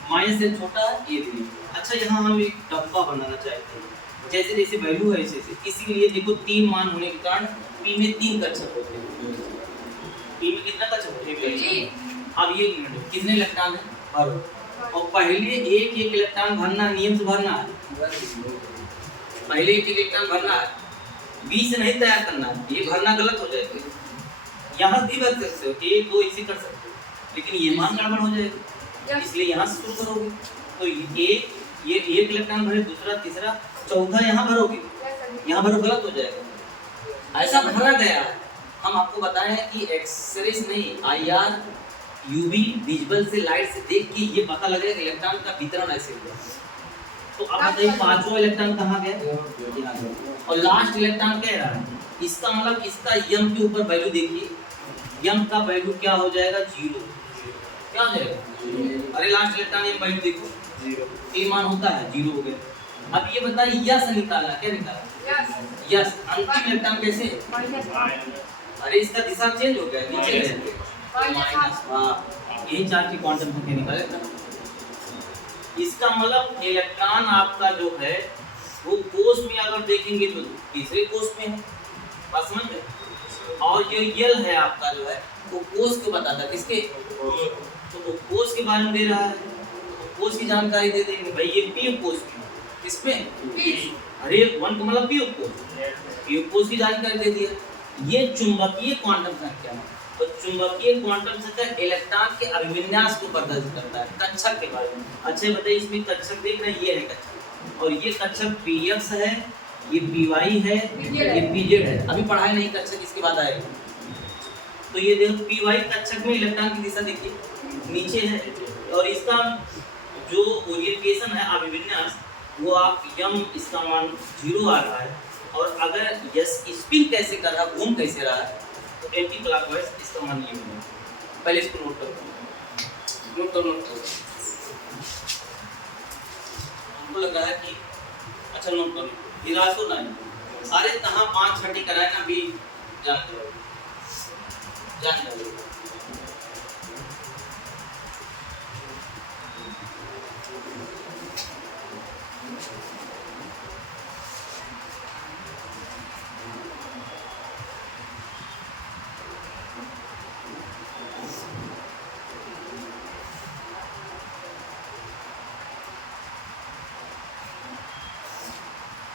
-L छोटा है ये भी। अच्छा यहाँ हम एक डब्बा बनाना चाहते हैं, जैसे जैसे वैल्यू है ऐसे, इसीलिए देखो 3 मान होने के कारण P में 3 कक्षक होते हैं। P में कितना कक्षक होते हैं? अब ये कितने इलेक्ट्रॉन है, भरो, और पहले एक इलेक्ट्रॉन भरना, नियम से भरना है, पहले एक इलेक्ट्रॉन भरना है, 20 नहीं तैयार करना है, ये भरना गलत हो जाएगा। यहाँ भी भर सकते हो, 1 2 इसी कर सकते हो, लेकिन ये मान गड़बड़ हो जाएगा, इसलिए यहाँ से शुरू करोगे। तो ये एक इलेक्ट्रॉन भरे, दूसरा तीसरा चौथा यहाँ भरोगे, यहाँ भरो गलत हो जाएगा। ऐसा भरा गया है, हम आपको बताए हैं कि एक्सरे से नहीं, IR UV विजुअल से, लाइट से देख के ये पता लगेगा इलेक्ट्रॉन का वितरण ऐसे हुआ। तो अब बताइए 5वां इलेक्ट्रॉन कहाँ गया, और लास्ट इलेक्ट्रॉन कह रहा है, इसका मतलब इसका यम के ऊपर वैल्यू देखिए, यम का वैल्यू क्या हो जाएगा, 0। क्या हो जाएगा, अरे लास्ट इलेक्ट्रॉन यम वैल्यू देखो 0, ये मान होता है 0 हो गया। अब ये बताइए यस निकालना, क्या निकालना, यस, अंतिम इलेक्ट्रॉन कैसे? अरे इसका दिशा चेंज हो गया, नीचे है माइनस। हाँ, यही चार की क्वांटम संख्या निकाले था। इसका मतलब इलेक्ट्रॉन आपका जो है वो कोष में अगर देखेंगे तो तीसरे कोष में है, बात समझ गए? और ये यल है आपका जो है वो कोष को बताता है, किसके? तो वो कोष के बारे में दे रहा है, तो कोष की जानकारी दे देंगे भाई ये पी कोष में, किसमें? अरे वन का मतलब पी कोष की जानकारी दे दिया। ये चुंबकीय क्वांटम संख्या है। तो चुंबकीय क्वांटम संख्या इलेक्ट्रॉन के अभिविन्यास को प्रदर्शित करता है, कक्षक के बारे में। अच्छा बताइए, इसमें कक्षक देख रहे हैं, ये है कक्षक, और ये कक्षक px है, ये py है, ये pz है। अभी पढ़ाए नहीं कक्षक, इसके बाद आएगा। तो ये देखो py कक्षक में इलेक्ट्रॉन की दिशा देखिए नीचे है, और इसका जो ओरिएंटेशन है अभिविन्यास वो आप यम, इसका मान 0 आ रहा है। और अगर यस स्पिन कैसे कर रहा है, घूम कैसे रहा है, तो एंटी क्लॉकवाइज इसका मान ये होगा। पहले इसको नोट करो, नोट करो। हमको लग रहा है कि अच्छा नोट करो, निराश हो ना है। अरे कहाँ 5 छठी कराए ना, अभी जान दो।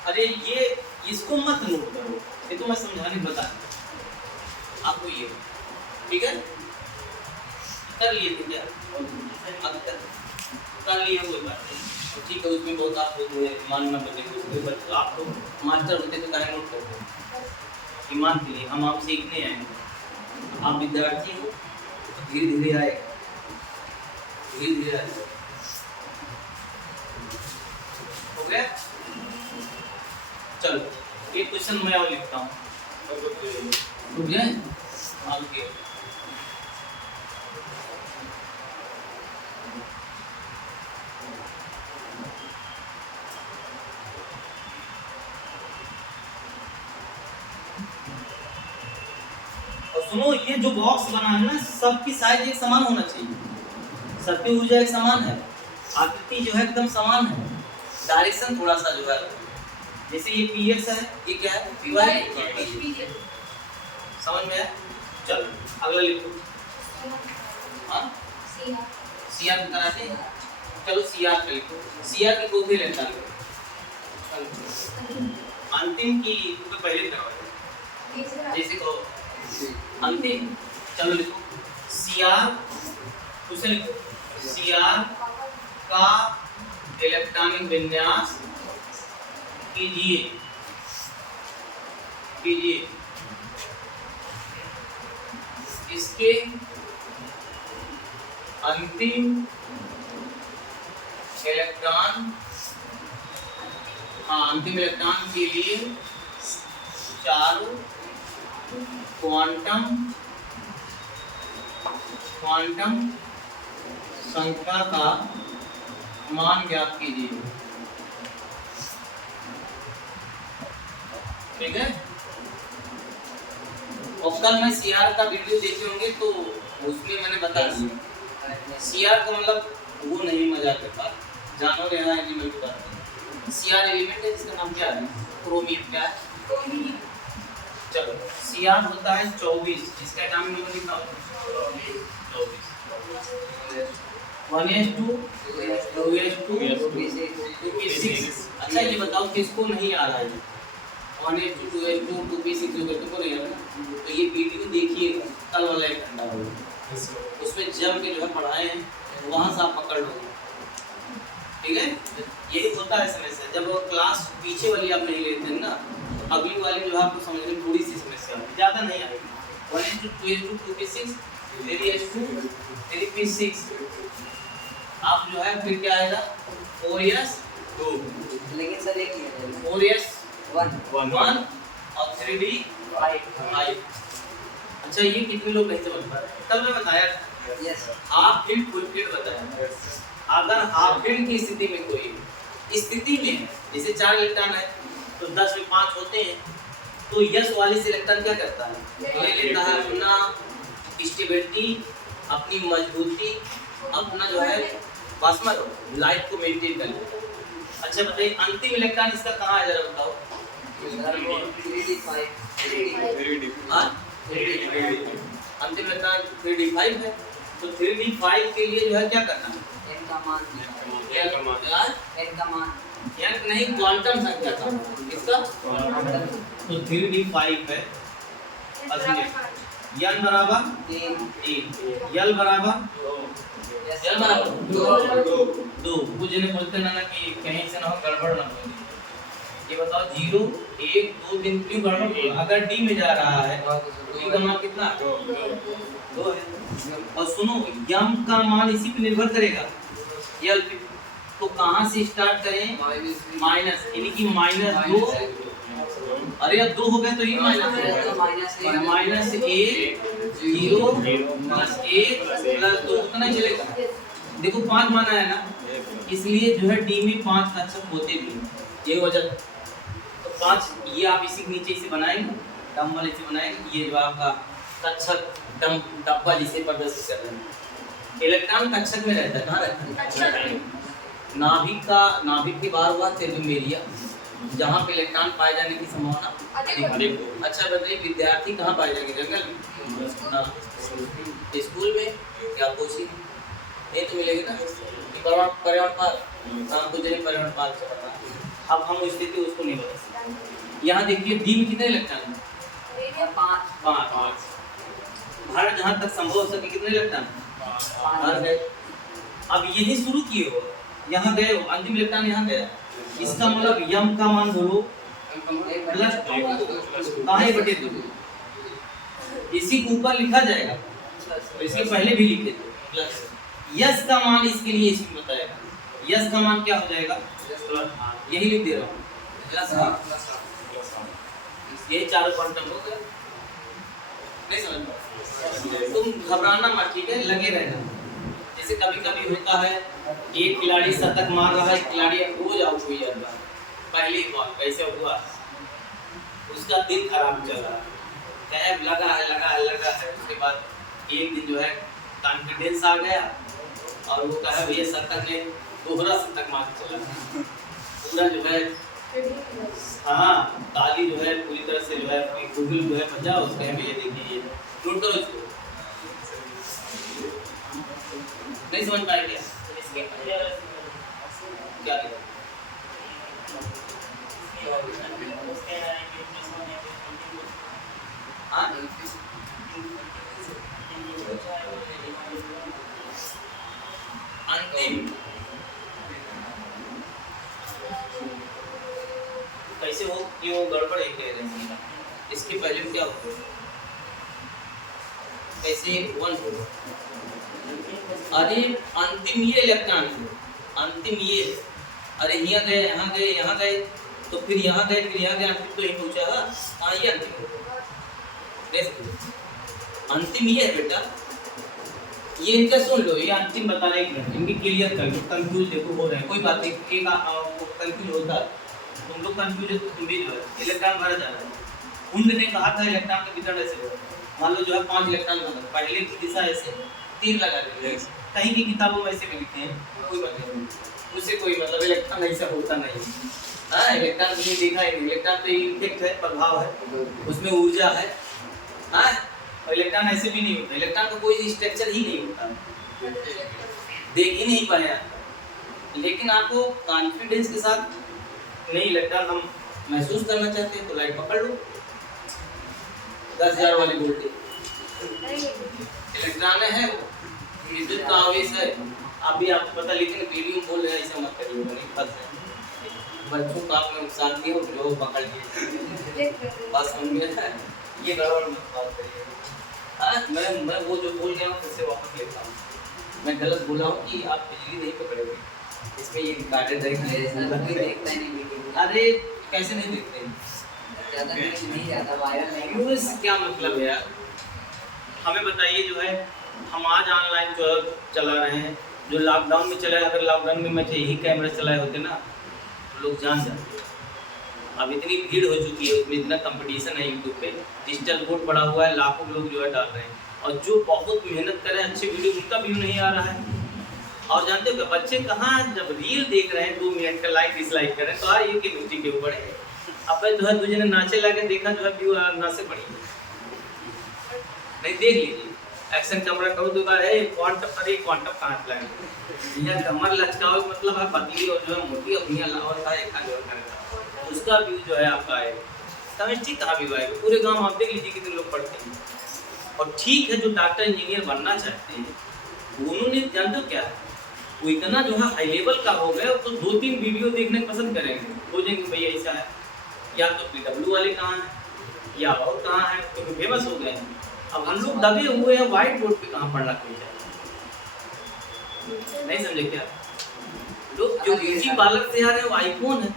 अरे ये इसको मत नोट करो, ये तो मैं समझाने बता रहा आपको, ये ठीक है? कर लिए थे क्या? अब कर लिए कोई बात नहीं, ठीक है। उसमें बहुत आप जो है मानना बदलेंगे उसके ऊपर, तो आप तो मास्टर होते तो करें नोट करते ईमान के लिए। हम सीखने आए, आप विद्यार्थी हो, धीरे धीरे आए, धीरे धीरे आए। हो गया? चलो एक क्वेश्चन मैं और लिखता हूँ, रुक जाए आगे। और सुनो, ये जो बॉक्स बना है ना, सबकी साइज एक समान होना चाहिए, सबकी ऊर्जा एक समान है, आकृति जो है एकदम समान है, डायरेक्शन थोड़ा सा जो है, जैसे ये px है, ये क्या है? py है। समझ में आया? चलो अगला लिखो। हाँ cr कराते हैं, चलो cr का लिखो। cr की कौन सी लेता है? अंतिम की तो पहले करवाओ, जैसे कहो अंतिम। चलो लिखो cr, उसे लिखो cr का इलेक्ट्रॉनिक विन्यास कीजिए इसके अंतिम इलेक्ट्रॉन, अंतिम इलेक्ट्रॉन के लिए चारों क्वांटम संख्या का मान ज्ञात कीजिए। ठीक है? और कल मैं सीआर का वीडियो देखे होंगे तो उसमें मैंने बता दिया सीआर का मतलब वो नहीं मजा करता, जानवर यहाँ एलिमेंट बताते हैं। सीआर एलिमेंट है जिसका नाम क्या है? क्रोमियम। क्या है? चलो सीआर होता है 24, इसका एटॉमिक नंबर कितना होता है? 24। 1s2 2s2 2p6। अच्छा ये बताओ किसको नहीं आ रहा है? 1s2 2s2 2p6 जो करते को नहीं आ रहा, तो ये वीडियो देखिए कल वाला एक घंटा होगा, उसमें जम के जो है पढ़ाए हैं, वहाँ से आप पकड़ लो। ठीक है? यही होता है समस्या, जब वो क्लास पीछे वाली आप नहीं लेते हैं ना, अगली वाली जो है आपको समझने में थोड़ी सी समस्या आती है, ज़्यादा नहीं आएगी। 1s2 2s2 2p6 3s2 3p6, आप जो है फिर क्या आएगा? 4s2, लेकिन सर एक 4s1 और 3d5। अच्छा ये कितने लोग नहीं समझ पा रहे? कल मैं बताया था। Yes half field full field बताया। अगर हाफ फील्ड की स्थिति में कोई स्थिति में जैसे 4 इलेक्ट्रॉन है, तो 10 में 5 होते हैं। तो यस वाले से इलेक्ट्रॉन क्या करता है, ले लेता है अपना स्टेबिलिटी, अपनी मजबूती, अपना जो है प्लाज्मा लाइफ को मेंटेन करना है। अच्छा बताइए अंतिम इलेक्ट्रॉन इसका कहाँ है जरा बताओ। अंतिम इलेक्ट्रॉन 3d5 है। तो 3d5 के लिए जो है क्या करना है, n का मान यार नहीं क्वांटम संख्या का इसका। तो 3d5 है, n बराबर 3, l बराबर 2। कुछ जने बोलते ना कि कहीं से ना हो गड़बड़ ना हो। ये बताओ 0 1 2 3 क्यों गड़बड़ हो? अगर d में जा रहा है तो d का मान कितना 2 है। और सुनो m का मान इसी पे निर्भर करेगा l पे। तो कहाँ से स्टार्ट करें, माइनस, यानी कि -2। अरे अब 2 हो गए तो ये माइनस -1 0 + 1 + 2 उतना चलेगा। देखो 5 माना है ना, इसलिए जो है डी में 5 तत्सम होते भी ये वजह। तो 5 ये आप इसी के नीचे इसे बनाएंगे, डम वाले से बनाएंगे। ये जो आपका कक्षक डम डब्बा जिसे प्रदर्शित कर रहे हैं, इलेक्ट्रॉन कक्षक में रहता है। कहाँ रहता है, नाभिक के बाहर हुआ टेलोमेरिया, जहाँ पे इलेक्ट्रॉन पाए जाने की संभावना अधिक। अच्छा बताइए विद्यार्थी कहाँ पाए जाएंगे, जंगल में, स्कूल में, क्या कोचिंग नहीं तो मिलेगी ना कि पर्यावरण पार्क, कुछ जगह पर्यावरण पार्क से पढ़ना। अब हम स्थिति उसको नहीं बता सकते। यहाँ देखिए डी में कितने इलेक्ट्रॉन है, 5। भारत जहाँ तक संभव हो सके कितने इलेक्ट्रॉन बाहर गए। अब यही शुरू किए हो, यहाँ गए हो, अंतिम इलेक्ट्रॉन यहाँ गया। इसका मतलब यम का मान बोलो +2 इसी के ऊपर लिखा जाएगा, तो इसके पहले भी लिखे थे प्लस। यस का मान इसके लिए इसमें बताएगा, यस का मान क्या हो जाएगा, यही लिख दे रहा हूँ, यही चारों क्वांटम हो गए। नहीं समझ, तुम घबराना मत, ठीक है, लगे रहना। जैसे कभी कभी होता है एक खिलाड़ी शतक मार रहा है, खिलाड़ी रोज आउट हो जाता है, पहली बार कैसे हुआ, उसका दिल खराब चल रहा है, क्या लगा है। उसके बाद एक दिन जो है कॉन्फिडेंस आ गया और वो कहा भैया शतक ने दोहरा शतक मार चला, पूरा जो है हाँ ताली जो है पूरी तरह से जो है गूगल जो है बजा, उसका भैया देखिए नोट करो इसको। नहीं समझ पाए क्या इसके क्या अंतिम कैसे हो कि वो गड़बड़ है कह रहे हैं। इसके पहले क्या हो, कैसे 1 हो, अरे अंतिम ये इलेक्ट्रॉन है, अंतिम ये, अरे यहाँ गए तो फिर यहाँ गए अंतिम तो यही पहुँचा। हाँ ये अंतिम ये है बेटा, ये इनका सुन लो, ये अंतिम बता रहे हैं, इनकी क्लियर कर लो। कंफ्यूज देखो हो रहे हैं, कोई बात नहीं, एक कंफ्यूज होता है, तुम लोग कंफ्यूज है तो तुम भी जो है इलेक्ट्रॉन भरा जा रहा है। हुंड ने कहा था इलेक्ट्रॉन का वितरण ऐसे हो, मान लो जो है 5 इलेक्ट्रॉन बना, पहले की दिशा ऐसे 3 लगा देंगे, कहीं की किताबों में ऐसे भी लिखते हैं, कोई बात नहीं, उससे कोई मतलब इलेक्ट्रॉन ऐसा होता नहीं। हाँ इलेक्ट्रॉन तुमने देखा ही नहीं, इलेक्ट्रॉन तो इफेक्ट है, प्रभाव है, उसमें ऊर्जा है। हाँ और इलेक्ट्रॉन ऐसे भी नहीं होता, इलेक्ट्रॉन का कोई स्ट्रक्चर ही नहीं होता, देख ही नहीं पाए आप। लेकिन आपको कॉन्फिडेंस के साथ नहीं इलेक्ट्रॉन हम महसूस करना चाहते हैं तो लाइट पकड़ लो, 10,000 वाली वोल्टेज इलेक्ट्रॉन है, वो विद्युत का आवेश है। अभी आपको पता, लेकिन वीडियो बोल रहे हैं ऐसा मत करिए, नहीं फंस बच्चों को आपने नुकसान दिया जो पकड़ लिए बस समझ गए, ये गड़बड़ मत बात करिए। मैं वो जो बोल गया हूँ फिर से वापस लेता हूँ, मैं गलत बोला हूँ कि आप बिजली नहीं पकड़ोगे, इसमें ये रिकॉर्डेड है। अरे कैसे नहीं देखते, न्यूज़ क्या मतलब है यार, हमें बताइए। जो है हम आज ऑनलाइन जो चला रहे हैं, जो लॉकडाउन में चला, अगर लॉकडाउन में मैं यही कैमरा चलाए होते ना तो लोग जान जाते, अब इतनी भीड़ हो चुकी है, उसमें इतना कंपटीशन है यूट्यूब पे, डिजिटल बोर्ड पड़ा हुआ है, लाखों लोग जो है डाल रहे हैं, और जो बहुत मेहनत कर रहे हैं अच्छे वीडियो, उनका व्यू नहीं आ रहा है। और जानते हो क्या, बच्चे कहाँ जब रील देख रहे हैं 2 मिनट का, लाइक डिसलाइक कर रहे हैं, तो आ ये केमिस्ट्री के ऊपर है। अब जो है दूसरे ने नाचे लगे देखा, जो है व्यू ना से बढ़ी नहीं। देख लीजिए, एक्शन कैमरा करो तो है क्वांटम, अरे क्वांटम कहाँ प्लान भैया, कमर लचकाओ मतलब है पतली और जो है मोटी, और भैया लाहौर का एक जो करेगा उसका व्यू जो है आपका आएगा। केमिस्ट्री कहाँ व्यू आएगा, पूरे गाँव आप देख लीजिए कितने लोग पढ़ते हैं। और ठीक है, जो डॉक्टर इंजीनियर बनना चाहते हैं उन्होंने जानते हो क्या, वो इतना जो है हाई लेवल का हो गया, तो 2-3 वीडियो देखने पसंद करेंगे, खोजेंगे भैया ऐसा है, या तो PW वाले कहाँ हैं या और कहाँ हैं, तो फेमस हो गए हैं। अब हम लोग दबे हुए हैं व्हाइट बोर्ड पे, कहाँ पढ़ना चाहिए, नहीं समझे क्या लोग। जो ब्यूटी पार्लर से आ रहे हैं वो आईफोन है,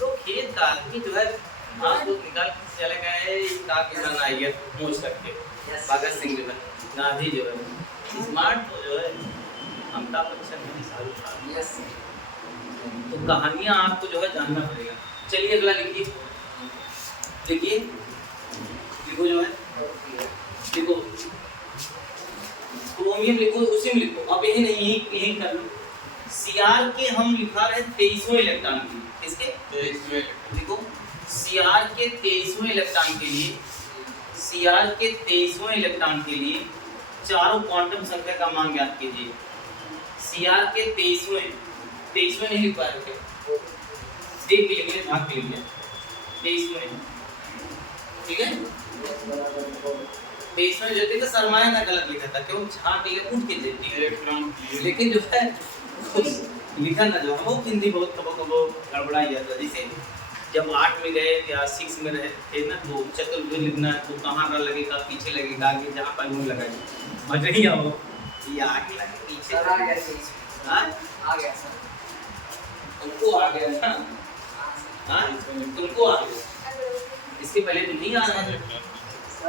लोग खेत का आदमी जो है हाथ को निकाल के चले गए, का किसान आ गया मोच करके, भगत सिंह जो है, गांधी जो है, स्मार्ट जो है अमिताभ बच्चन, शाहरुख खान। तो कहानियाँ आपको जो है जानना पड़ेगा। चलिए अगला लिखिए, लिखिए, लिखो जो है, लिखो क्रोमियम, लिखो उसी में लिखो, अब यही नहीं यही कर लो। Cr के हम लिखा रहे 23वें इलेक्ट्रॉन के लिए, इसके 23वें लिखो। Cr के 23वें इलेक्ट्रॉन के लिए, Cr के 23वें इलेक्ट्रॉन के लिए चारों क्वांटम संख्या का मान ज्ञात कीजिए। Cr के 23वें नहीं लिख पा रहे थे, देख के लिखिए, भाग के लिखिए 23वें, ठीक है। 23वें जो थे सरमाया ना गलत लिखा था, क्यों छाट के उठ के देती, लेकिन जो है लिखा ना जो वो हिंदी बहुत कबो गड़बड़ा जाता। जैसे जब 8 में गए या 6 में रहे थे ना, तो चतुर्भुज लिखना है तो कहाँ का लगेगा, पीछे लगेगा, आगे, जहाँ पर मुँह लगाए मत नहीं आओ, ये आगे लगे पीछे सर आ गया, हाँ आ गया सर, तुमको आ गया ना, हाँ तुमको आ गया, इसके पहले तो नहीं आ रहा है।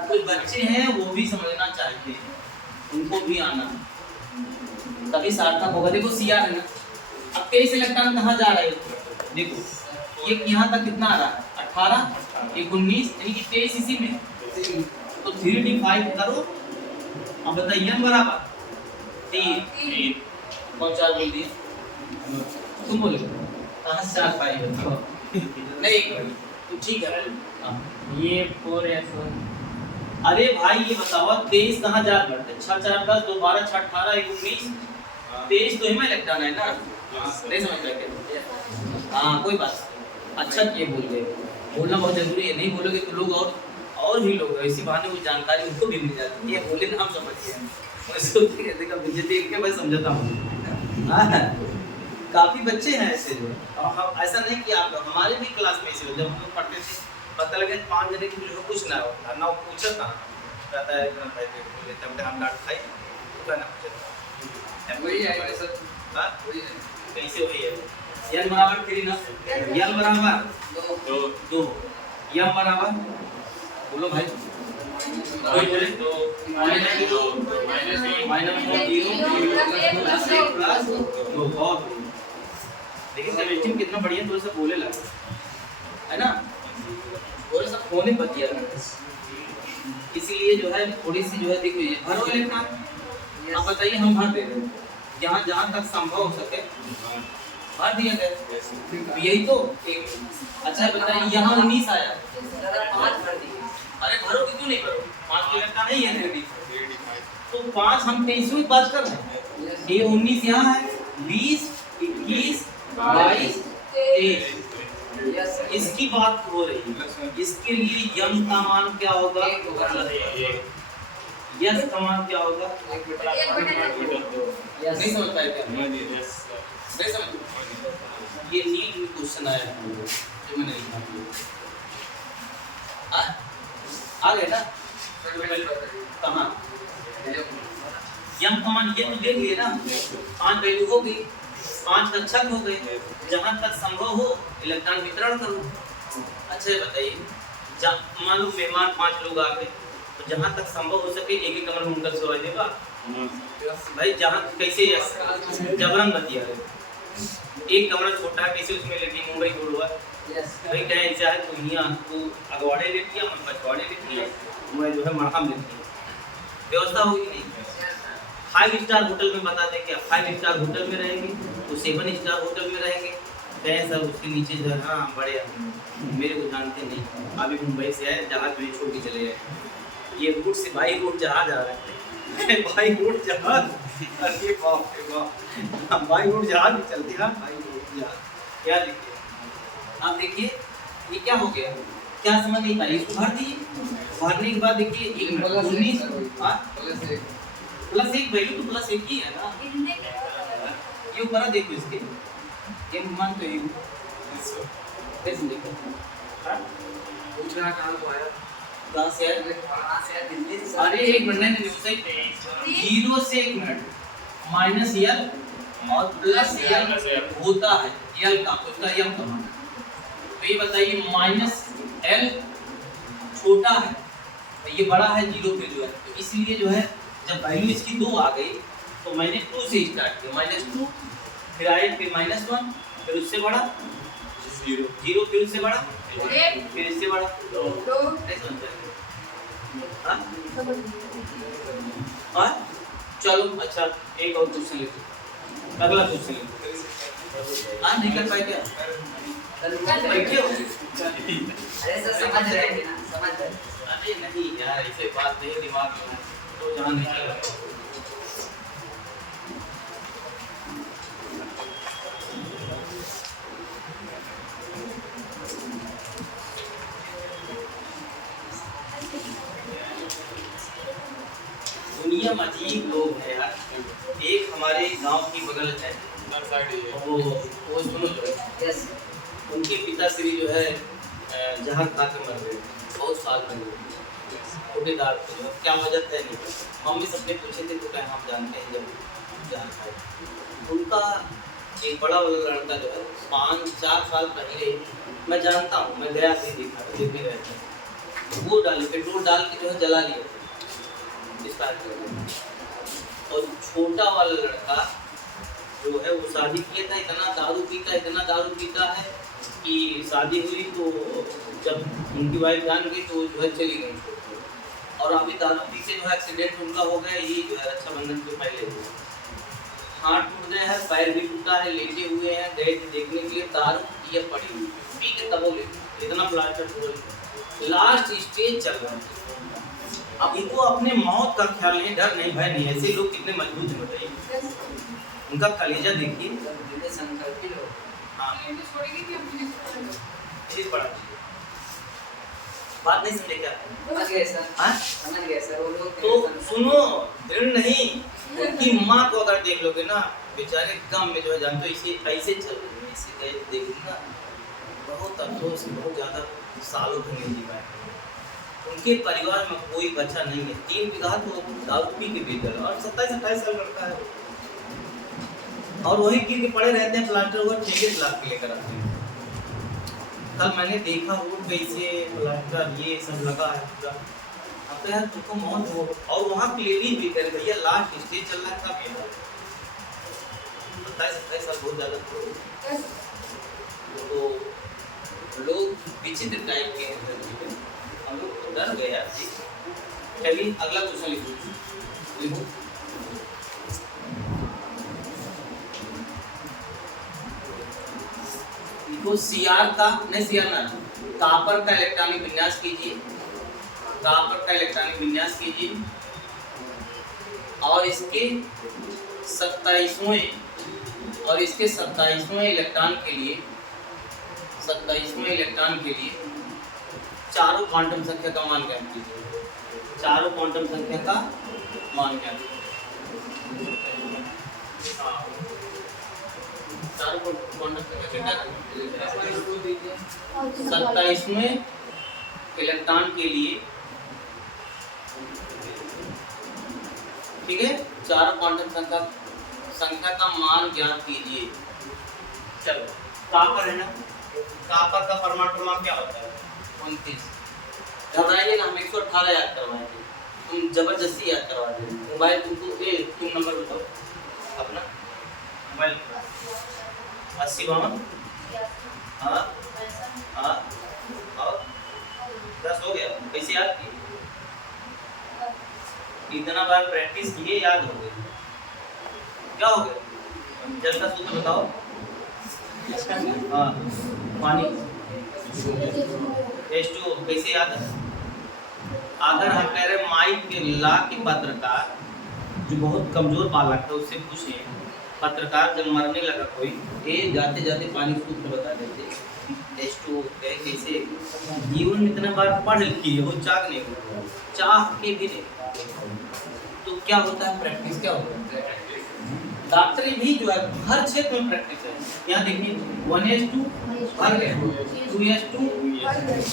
कुछ बच्चे हैं वो भी समझना चाहते हैं, उनको भी आना तभी सार्थक होगा। देखो Cr है ना, अब 23 इलेक्ट्रॉन कहाँ जा रहा है, देखो ये यहाँ तक कितना आ रहा है, 18, 19, यानी कि 23 इसी में, तो 3d5 करो। अब बताइए m बराबर 3, कौन 4 बोल दिए, तुम बोले कहाँ से 4 पाएंगे, नहीं तो ठीक है, ये 4 है सर। अरे भाई ये बताओ 23 कहाँ जा रहा है, 6 4 10 2 12 6 18 19, 23 तो हिमा इलेक्ट्रॉन है ना, नहीं समझ रहे क्या, हाँ कोई बात। अच्छा ये बोल गए, बोलना बहुत जरूरी है, नहीं बोलोगे तो लोग और भी लोग इसी बहाने वो जानकारी उनको भी मिल जाती है, बोले ना हम समझिए, मैं सोचते कहते का मुझे देख के मैं समझता हूँ। काफ़ी बच्चे हैं ऐसे जो, और हम ऐसा नहीं कि आप, हमारे भी क्लास में ऐसे, जब हम लोग पढ़ते थे पता लगे 5 जने की जो कुछ ना होता ना, वो पूछा था कहता है एकदम भाई तब हम डांट खाई तो ना पूछा वही है सर, हां वही है, कैसे वही है। n बराबर 3 ना, l बराबर 2, m बराबर बोलो भाई, कोई बोले तो -2 -0 प्लस 2, बहुत लेकिन केमिस्ट्री में कितना बढ़िया थोड़ा सा बोले लगा है ना, थोड़ा सा होने बतिया, इसीलिए जो है थोड़ी सी जो है देखो ये भरो इलेक्ट्रॉन। अब बताइए हम भर दे रहे हैं, जहाँ जहाँ तक संभव हो सके भर दिया गया, यही तो एक। अच्छा बताइए यहाँ 19 आया, सर 5 भर दिए, अरे भरो क्यों नहीं भरो, 5 इलेक्ट्रॉन नहीं है रेडी, तो 5 हम 23वीं बात कर रहे हैं, ये 19 यहाँ है, 20 21 22 23, इसकी बात हो रही है। इसके लिए यम का मान क्या होगा, यस का मान क्या होगा, नहीं समझ पाए क्या, नहीं समझ, ये नीट में क्वेश्चन आया जो मैंने लिखा आ गए ना, कहाँ यम का मान ये तो देख लिए ना, 5 वैल्यू हो गई, 5 कक्षक हो गए, जहाँ तक संभव हो इलेक्ट्रॉन वितरण करो। अच्छा ये बताइए, मान लो मेहमान 5 लोग आ गए, तो जहाँ तक संभव हो सके एक ही कमरे में उनका सोया देगा भाई, जहाँ कैसे जबरन मत दिया, एक कमरा छोटा है कैसे उसमें लेके मुंबई बोल हुआ यस भाई कहें चाहे तो यहाँ तू अगवाड़े लेती है, मैं पछवाड़े लेती है, मैं जो है मरहम लेती है, व्यवस्था होगी नहीं। 5 स्टार होटल में बता दें क्या 5 स्टार होटल में रहेंगे तो 7 स्टार होटल में रहेंगे, कहें सर उसके नीचे जो है हाँ बड़े मेरे को जानते नहीं, अभी मुंबई से आए जहाज में छोड़ के चले गए, ये रूट से बाई रूट जहाज आ रहा है बाई रूट जहाज, अरे बाप रे बाप, बाई रूट जहाज भी चलती है, बाई रूट जहाज क्या देखिए आप देखिए ये क्या हो गया, क्या समझ नहीं पाई, इसको भर दिए, भरने के बाद देखिए एक प्लस 19 हाँ प्लस 1 प्लस 1 वैल्यू तो प्लस 1 ही है ना, ये ऊपर देखो इसके ये मान तो ये कैसे देखो हाँ पूछ रहा कहां को आया कहाँ से है, वहाँ से दिल्ली से अरे एक मिनट नहीं सही, 0 से 1 मिनट माइनस यल और प्लस यल होता है, यल का उसका यल का मान, तो ये बताइए माइनस एल छोटा है तो ये बड़ा है 0 पे जो है, तो इसलिए जो है जब वैल्यू इसकी 2 आ गई तो मैंने 2 से स्टार्ट किया, -2 फिर आए फिर -1 फिर उससे बड़ा 0 फिर उससे बड़ा फिर इससे बड़ा 2 ऐसे होता है। हाँ हाँ चलो अच्छा एक और क्वेश्चन लेते, अगला क्वेश्चन लेते, हाँ नहीं कर पाए क्या बैठे हो? अरे सर समझ रहे हैं ना, समझ रहे हैं। अरे नहीं यार ऐसे बात नहीं दिमाग में तो जान नहीं चला। दुनिया में अजीब लोग हैं यार, एक हमारे गांव की बगल है वो सुनो जो है यस उनके पिताश्री जो है जहाँ खा के मर गए, बहुत साल में छोटे दाद थे, जो क्या वजह है नहीं, मम्मी सबने पूछे थे तो क्या हम जानते हैं जब जान खाए उनका एक बड़ा वाला लड़का जो है 5-4 साल पहले मैं जानता हूँ, मैं गया थे देखा देखने गए थे, वो डाले पेट्रोल डाल के जो है जला लिया स्टार्ट कर, और छोटा वाला लड़का जो है वो शादी किया था, इतना दारू पीता है कि शादी हुई तो जब उनकी वाइफ जान गई तो जो है चली गई, और अभी दारू पी से जो है एक्सीडेंट उनका हो गया, यही जो है रक्षाबंधन के पहले हुआ, हाथ टूट गए हैं, पैर भी टूटा है, लेटे हुए हैं, गए थे देखने के लिए, दारू ये पड़ी हुई पी के तब ले इतना प्लास्टर लास्ट स्टेज चल रहा है, अब इनको अपने मौत का ख्याल नहीं, डर नहीं, भय नहीं, ऐसे लोग कितने मजबूत हैं बताइए, उनका कलेजा देखिए, दिल्ली संकल्प की लोग हाँ चीज बड़ा बात नहीं समझे क्या समझ गए सर, हाँ समझ गए सर। वो लोग तो सुनो दृढ़ नहीं, उनकी माँ को अगर देख लोगे ना बेचारे काम में जो है जानते हो इसे ऐसे चल रही है, इसे गए देख ना बहुत अफसोस, बहुत ज़्यादा सालों तक नहीं जी पाए, उनके परिवार में कोई बच्चा नहीं है, 3 बीघा तो दारू पी के बेच गया, और 27-28 साल लड़का है, और वही गिर के पड़े रहते हैं, प्लास्टर हुआ ठेके से लाख के लेकर आते हैं। कल मैंने देखा रोड पे इसे प्लास्टर ये सब लगा है पूरा, अब तो यार तुमको मौत हो, और वहाँ क्लियरली भी करे भैया लास्ट स्टेज चल रहा था मेरा 27-28 साल बहुत ज़्यादा, तो लोग विचित्र टाइप के हैं, हम लोग तो डर गए यार जी। चलिए अगला क्वेश्चन लिखो, तो सीआर का नहीं सीआर ना कापर का इलेक्ट्रॉनिक विन्यास कीजिए, कापर का इलेक्ट्रॉनिक विन्यास कीजिए, और इसके 27वें और इसके 27वें इलेक्ट्रॉन के लिए 27वें इलेक्ट्रॉन के लिए चारों क्वांटम संख्या का मान ज्ञात कीजिए, चारों क्वांटम संख्या का मान ज्ञात कीजिए, चारों क्वांटम संख्या का 27वें इलेक्ट्रॉन के लिए, ठीक है, चारों क्वांटम संख्या का मान ज्ञात कीजिए। चलो कापर है ना, कापर का परमाणु क्रमांक क्या होता है 29, घबराइए ना, हम 118 याद करवाएंगे, तुम जबरदस्ती याद करवा दे, मोबाइल तुमको तुम नंबर बताओ अपना मोबाइल 80 52 हाँ हाँ और 10 हो गया। कैसे याद किए? इतना बार प्रैक्टिस किए, याद हो गई। क्या हो गया? जल का सूत्र बताओ। हाँ पानी H2O कैसे याद है? अगर हम कह रहे माइक के ला के पत्रकार जो बहुत कमजोर बालक था उससे पूछे, पत्रकार जब मरने लगा कोई, ये जाते जाते पानी सूत्र बता देते H2O कैसे। जीवन में इतना बार पढ़ लिखी वो चाह नहीं होता, चाह के भी नहीं। तो क्या होता है? प्रैक्टिस। क्या होता है? डॉक्टरी भी जो है हर क्षेत्र में प्रैक्टिस है। यहाँ देखिए 1H2 हर गया, 2H2।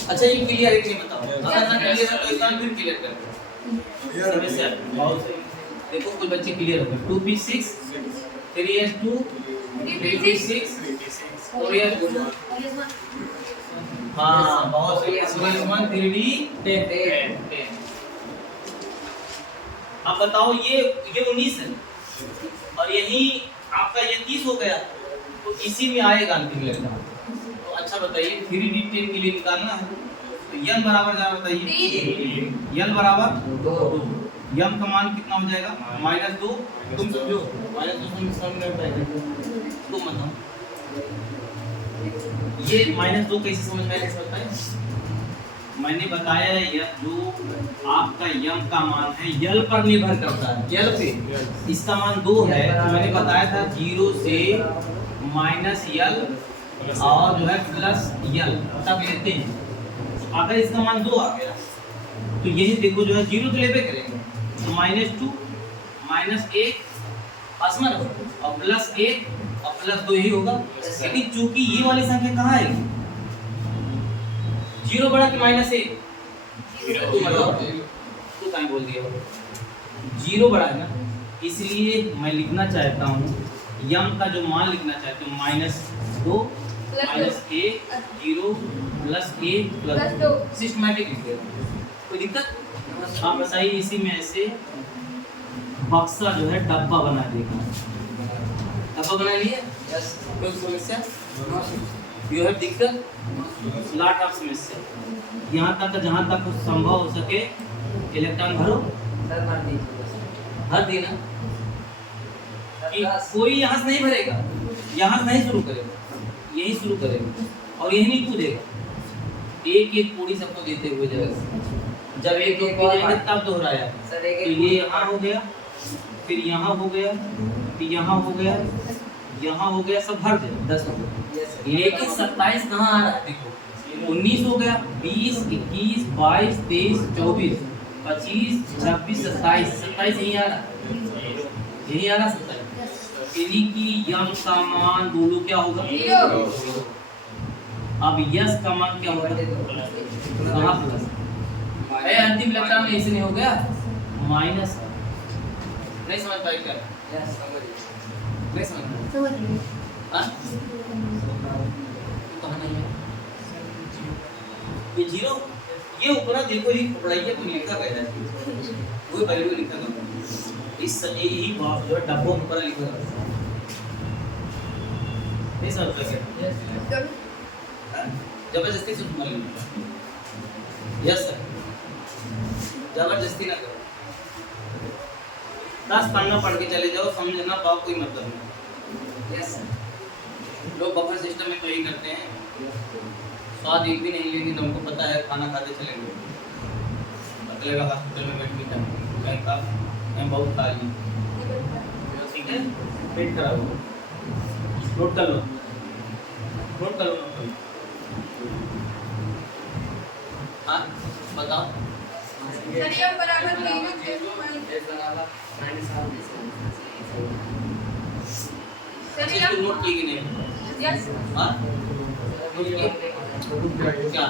अच्छा ये क्लियर है कि नहीं बताओ? अगर ना क्लियर है तो इसका फिर क्लियर कर दो। समस्या बहुत सही। देखो कुछ बच्चे क्लियर हो गए। 2P6 3H2 3P6 4H2। हाँ बहुत सही। 4H1 3D10। अब बताओ ये 19 है और यही आपका ये 30 हो गया, तो इसी में आएगा अंतिम लेखा। तो अच्छा बताइए 3D10 के लिए निकालना है तो n बराबर क्या बताइए? n बराबर 2। m का मान कितना हो जाएगा? -2। तुम समझो -2 तुम बताओ ये -2 कैसे समझ में आएगा? मैंने बताया यह जो आपका यम का मान है यल पर निर्भर करता है। यल पे इसका मान 2 है तो मैंने बताया था 0 से -यल और जो है +यल तक लेते हैं। अगर इसका मान 2 आ गया तो यही देखो जो है 0 तो लेबे करेंगे तो -2 -1 असमर और +1 और +2 यही होगा। लेकिन चूंकि ये वाली संख्या कहाँ है? 0 बड़ा कि -1? तो कहीं बोल दिया 0 बड़ा है ना, इसलिए मैं लिखना चाहता हूँ यम का जो मान लिखना चाहता हूँ -2 -1 0 +1 +2 सिस्टमैटिक लिख देगा। कोई दिक्कत? आप बताइए इसी में ऐसे बक्सा जो है डब्बा बना देगा। डब्बा बना लिए? यस। कोई समस्या? यू हैव दिक्कत? लॉट ऑफ समस्या। यहाँ तक जहाँ तक संभव हो सके इलेक्ट्रॉन भरो। सर भर दीजिए। भर देना कि कोई यहाँ से नहीं भरेगा, यहाँ से नहीं शुरू करेगा, यही शुरू करेगा और यही नहीं कूदेगा। एक एक पूरी सबको देते हुए जगह से जब एक एक जाएंगे तब दोहराया। सर तो ये यहाँ हो गया, फिर यहाँ हो गया, फिर यहाँ हो गया, यहाँ हो गया, सब भर दे 10 हो गया। लेकिन 27 कहाँ आ रहा है? देखो 19 हो गया, 20 21 22 23 24 25 26 27 27 यही आ रहा, यही आ रहा 27। यानी कि यम का मान बोलो क्या होगा? अब यस का मान क्या होगा? कहाँ प्लस? अरे अंतिम लेक्चर में ऐसे नहीं हो गया माइनस। नहीं समझ पाए क्या? यस नहीं समझ हाँ? कहाँ नहीं है? ये 0 ये ऊपर देखो ये पढ़ाइए तो लिखा गया है, कोई वैल्यू लिखा गया इस यही बात जो डब्बों में ऊपर लिखा गया नहीं समझ पाए क्या? जबरदस्ती से तुम्हारे यस सर, जबरदस्ती ना करो। 10 पन्ना पढ़ के चले जाओ, समझना पाओ कोई मतलब नहीं। यस सर, लोग बफर सिस्टम में तो यही करते हैं, स्वाद एक भी नहीं लेंगे तो हमको पता है खाना खाते चलेंगे, लगेगा हॉस्पिटल में बैठ के मैं बहुत खा ली, ठीक है पेट खराब हो। नोट कर लो, नोट कर लो, नोट कर लो। हाँ बताओ बराबर नोट की कि नहीं? यस हाँ क्या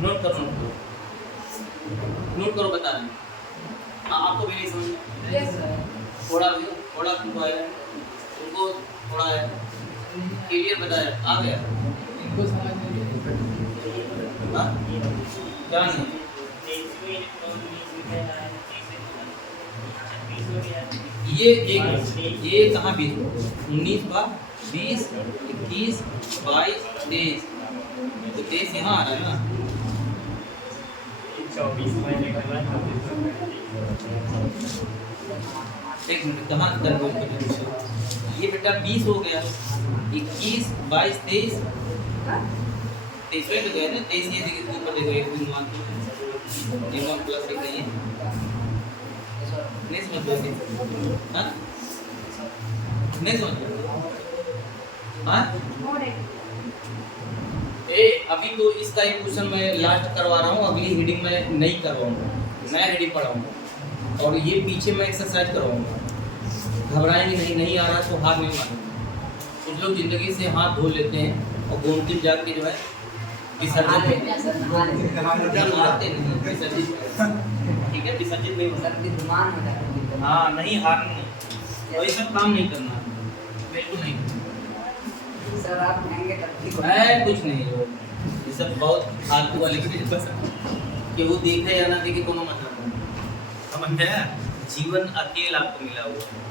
नोट करो, नोट करो बता रहे हैं। आपको भी नहीं समझ थोड़ा तुमको आया, उनको थोड़ा है क्लियर बताया आ गया इनको समझ नहीं क्या नहीं ये एक ये कहाँ 20 19 का 20 21 22 23 तो 23 यहाँ आ रहा है ना 24 महीने का मैं एक मिनट कहाँ कर ये बेटा 20 हो गया 21 22 23 23 पे गए ना 23 ये देखिए ऊपर देखो एक दिन मान तो ये वन प्लस एक है नहीं समझ रहे हाँ नहीं समझ हाँ अभी तो इसका एक क्वेश्चन मैं लास्ट करवा रहा हूँ अगली हेडिंग में नहीं करवाऊंगा नया हेडिंग पढ़ाऊंगा और ये पीछे मैं एक्सरसाइज करवाऊंगा घबराएंगे नहीं आ रहा तो हार नहीं मानेंगे कुछ लोग जिंदगी से हाथ धो लेते हैं और गोमती जाके जो है विसर्जन नहाते नहीं विसर्जित ठीक है विसर्जित नहीं होता हाँ नहीं हारना वही सब काम नहीं करना बिल्कुल नहीं सर आप महंगे तब कुछ नहीं ये सब बहुत फालतू वाले कि वो देखे या ना देखे कोनो मतलब नहीं समझ गया जीवन अकेला आपको मिला हुआ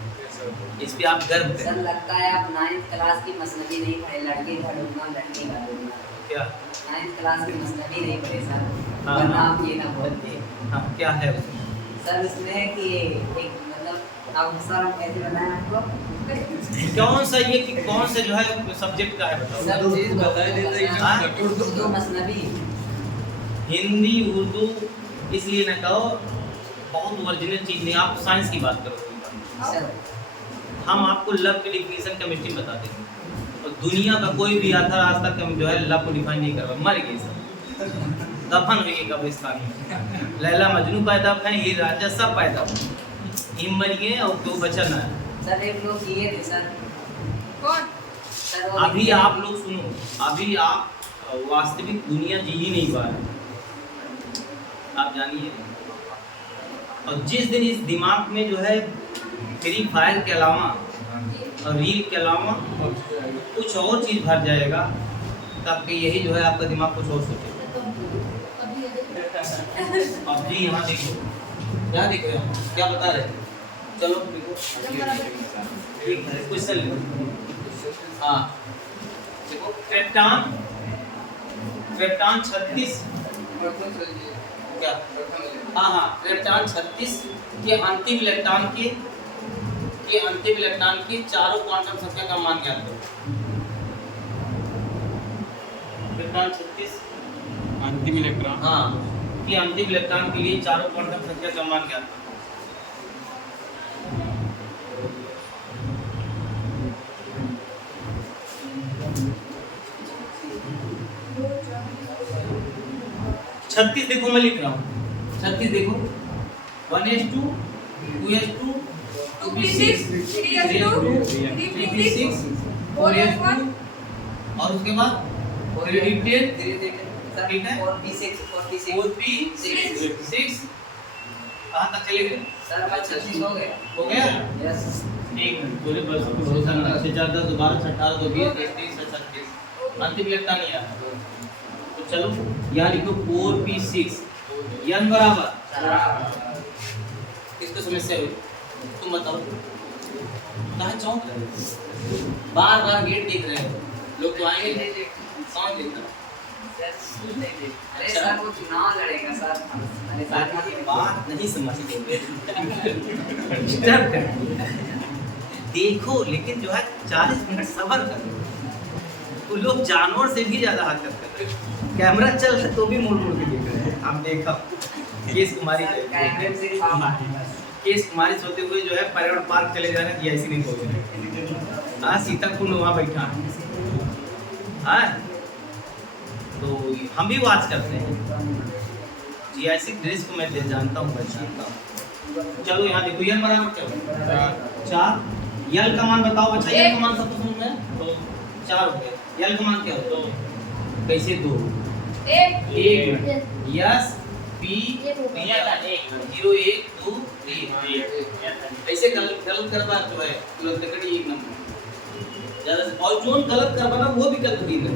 इस पे आप गर्व करें सर लगता है आप 9th क्लास की मसनवी नहीं पढ़े लड़के का ढूंढना लड़के का ढूंढना क्या 9th क्लास की मसनवी नहीं पढ़े सर हाँ, वरना हाँ। आप ये ना बोलते हाँ क्या है उसमें सर उसमें है कि एक मतलब आप सर हम कैसे बताएं आपको कौन सा ये कि कौन सा जो है सब्जेक्ट का है बताओ सब चीज बताए देते हैं हाँ? उर्दू मसनवी हिंदी उर्दू इसलिए ना कहो बहुत ओरिजिनल चीज नहीं आप साइंस की बात करो सर हम आपको लव की डिफिनेशन केमिस्ट्री बता देंगे और दुनिया का कोई भी आधार आज तक हम जो है लव को डिफाइन नहीं कर मर गए सब दफन हुई कब्रिस्तान में लैला मजनू पैदा है ये राजा सब पैदा हिम मर गए और क्यों बचा ना है सर एक लोग किए थे सर कौन सर वो अभी आप लोग सुनो अभी आप वास्तविक दुनिया जी ही नहीं पा रहे आप जानिए और जिस दिन इस दिमाग में जो है फ्री फायर के अलावा और रील के अलावा कुछ और चीज़ भर जाएगा तब कि यही जो है आपका दिमाग कुछ और सोचेगा अब जी यहाँ देखो यहाँ देखो यहाँ क्या बता रहे चलो देखो ठीक है क्वेश्चन लिखो हाँ देखो क्रिप्टॉन 36 क्या हाँ क्रिप्टॉन 36 के अंतिम इलेक्ट्रॉन के चारों क्वांटम संख्या का मान ज्ञात करो क्रिप्टॉन 36 अंतिम इलेक्ट्रॉन हाँ कि अंतिम इलेक्ट्रॉन के लिए चारों क्वांटम संख्या का मान ज्ञात करो 36 देखो मैं लिख रहा हूँ 36 देखो 1s2 2s2 2p6 3s2 3p6 4s2 और उसके बाद 3d10 ठीक है 4p6 कहाँ तक चले गए सर 36 हो गए हो गया यस एक मिनट पूरे बस भरोसा ना 6 4 10 12 18 तो 20 30 36 अंतिम इलेक्ट्रॉन नहीं आया तो चलो यहाँ लिखो 4p6 n बराबर किसको समस्या हुई तुम बताओ कहाँ चौंक रहे हो बार बार गेट देख रहे हो लोग तो आएंगे कौन देखता अरे सर वो चुनाव लड़ेगा सर अरे सर बात नहीं समझते डिस्टर्ब कर देखो लेकिन जो है 40 मिनट सब्र करो तो लोग जानवर से भी ज्यादा हरकत कर रहे हैं कैमरा चल रहा है तो भी मुड़ मुड़ के देख रहे हैं आप देखा केस कुमारी केस कुमारी सोते हुए जो है पर्यावरण पार्क चले जा रहे हैं ऐसी नहीं बोल रहे हाँ सीता कुंड वहाँ बैठा है हाँ तो हम भी वाच करते हैं जीआईसी ड्रेस को मैं जानता हूँ पहचानता हूँ चलो यहाँ देखो यल बराबर क्या होगा 4 यल का मान बताओ अच्छा यल का मान सबको समझ में तो 4 हो गया यल का मान क्या होगा कैसे 2 1 यस पी 0 1 2 3 ऐसे गलत करता जो है लकड़ी एक नंबर ज्यादा और जो गलत करवा ना वो विकल्प दी है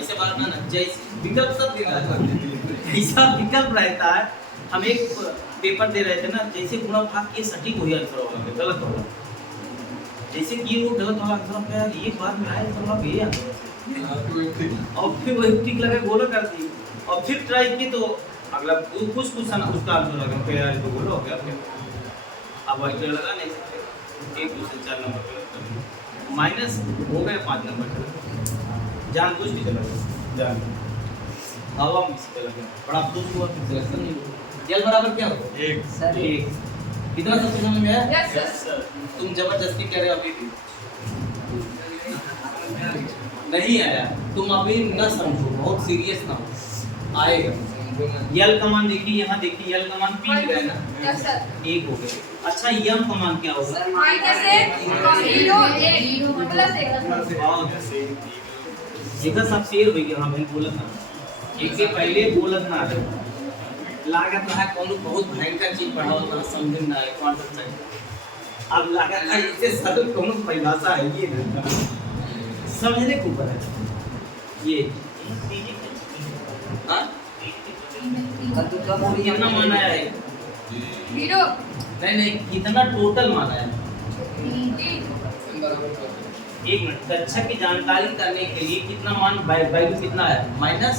ऐसे बात ना जैसे विकल्प सब देगा ऐसा विकल्प रहता है हम एक पेपर दे रहे थे ना जैसे गुणा भाग के सटीक वही आंसर होगा गलत होगा जैसे कि वो गलत वाला आंसर यार ये बात में आया तो आप ये आ गए। और फिर वही टिक लगा गोल कर दी और फिर ट्राई की तो अगला कुछ ना उसका आंसर लगा फिर यार तो गोल हो गया फिर अब वही लगा नहीं सकते। 1 2 से 4 नंबर पे माइनस हो गए 5 नंबर चला जान कुछ नहीं चला जान हवा में से चला गया बड़ा अफसोस हुआ फिर सिलेक्शन नहीं हुआ। l बराबर क्या होगा 1 सर 1 कितना सब समझ में आया? Yes sir. तुम जबरदस्ती कर रहे हो अभी भी नहीं आया तुम अभी न समझो बहुत सीरियस ना हो आएगा। यल कमान देखिए यहाँ देखिए यल कमान पी गए ना यस सर। 1 हो गया। अच्छा यम कमान क्या होगा? सर देखा सब शेर हो गया। हाँ भाई बोलत ना एक से पहले बोलत ना रहे लागत रहा कोनो बहुत भयंकर चीज पढ़ाओ तो समझ में ना आए क्वांटम साइंस। अब लागत है इससे सरल कोनो परिभाषा है ये ना समझने के ऊपर है ये। हाँ तो कब हो कितना माना है? जीरो नहीं कितना टोटल माना है? 3 एक मिनट कक्षा की जानकारी करने के लिए कितना मान वैल्यू कितना है -1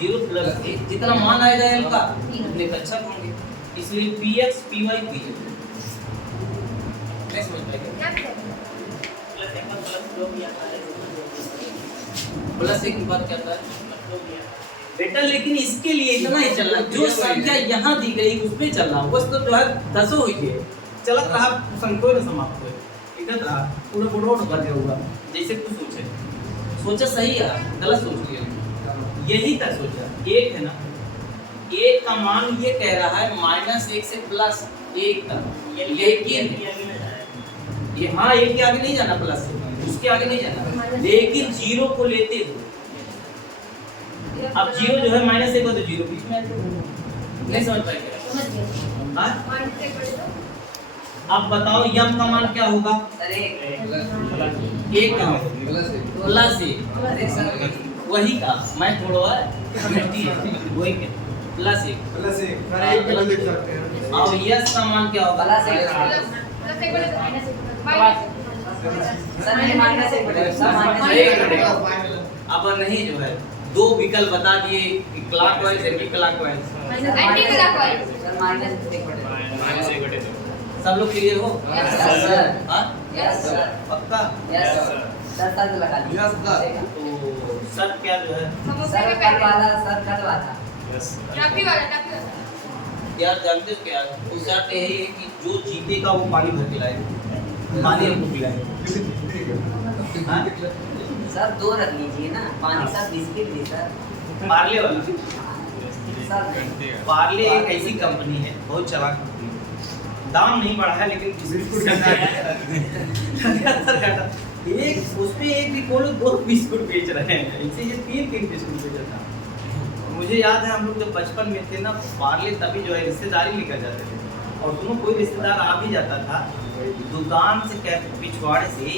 0 + 1 जितना मान आएगा l का उतने कक्षा होंगे इसलिए px py pz नहीं समझ पाएंगे प्लस एक की बात क्या था बेटा लेकिन इसके लिए इतना ही चलना जो संख्या यहाँ दी गई उस पे चलना बस तो जो है 10 हुई है चलत रहा संख्या में समाप्त हुए इधर रहा पूरा बोर्ड बन होगा जैसे कुछ सोचा सही है गलत सोच लिया यही था सोचा एक है ना एक का मान ये कह रहा है -1 से +1 तक लेकिन ये हाँ एक के आगे नहीं जाना प्लस से उसके आगे नहीं जाना लेकिन 0 को लेते हो अब 0 जो है -1 हो तो 0 बीच में नहीं समझ पाएंगे। हाँ अब बताओ यम का मान क्या होगा? सर एक का +1 अरे सर वही का मैं थोड़ा वही के +1 अब यस का मान क्या होगा? सर नहीं मानने से पड़ेगा सर मानने से अब नहीं जो है 2 विकल्प बता दिए क्लॉकवाइज एंटी क्लॉकवाइज सर मानने से पड़ेगा सब लोग क्लियर हो? यस सर हाँ यस सर पक्का? यस सर सर लगा दिया तो सर क्या जो है सर कट वाला यार जानते हो क्या वो शर्त यही है कि जो जीतेगा वो पानी भर के लाएगा पानी हमको पिलाएगा। हाँ सर 2 रख लीजिए ना पानी साथ बिस्किट भी सर पार्ले वाला सर पार्ले एक ऐसी कंपनी है बहुत चालाक कंपनी है दाम नहीं बढ़ा है लेकिन बिस्कुट लगातार घाटा एक उसपे एक भी खोलो 2 बिस्कुट बेच रहे हैं इसे ये 3 बिस्कुट बेच रहा है। मुझे याद है हम लोग जब बचपन में थे ना पार्ले तभी जो है रिश्तेदारी लेकर जाते थे और दोनों कोई रिश्तेदार आ भी जाता था दुकान से क्या पिछवाड़े से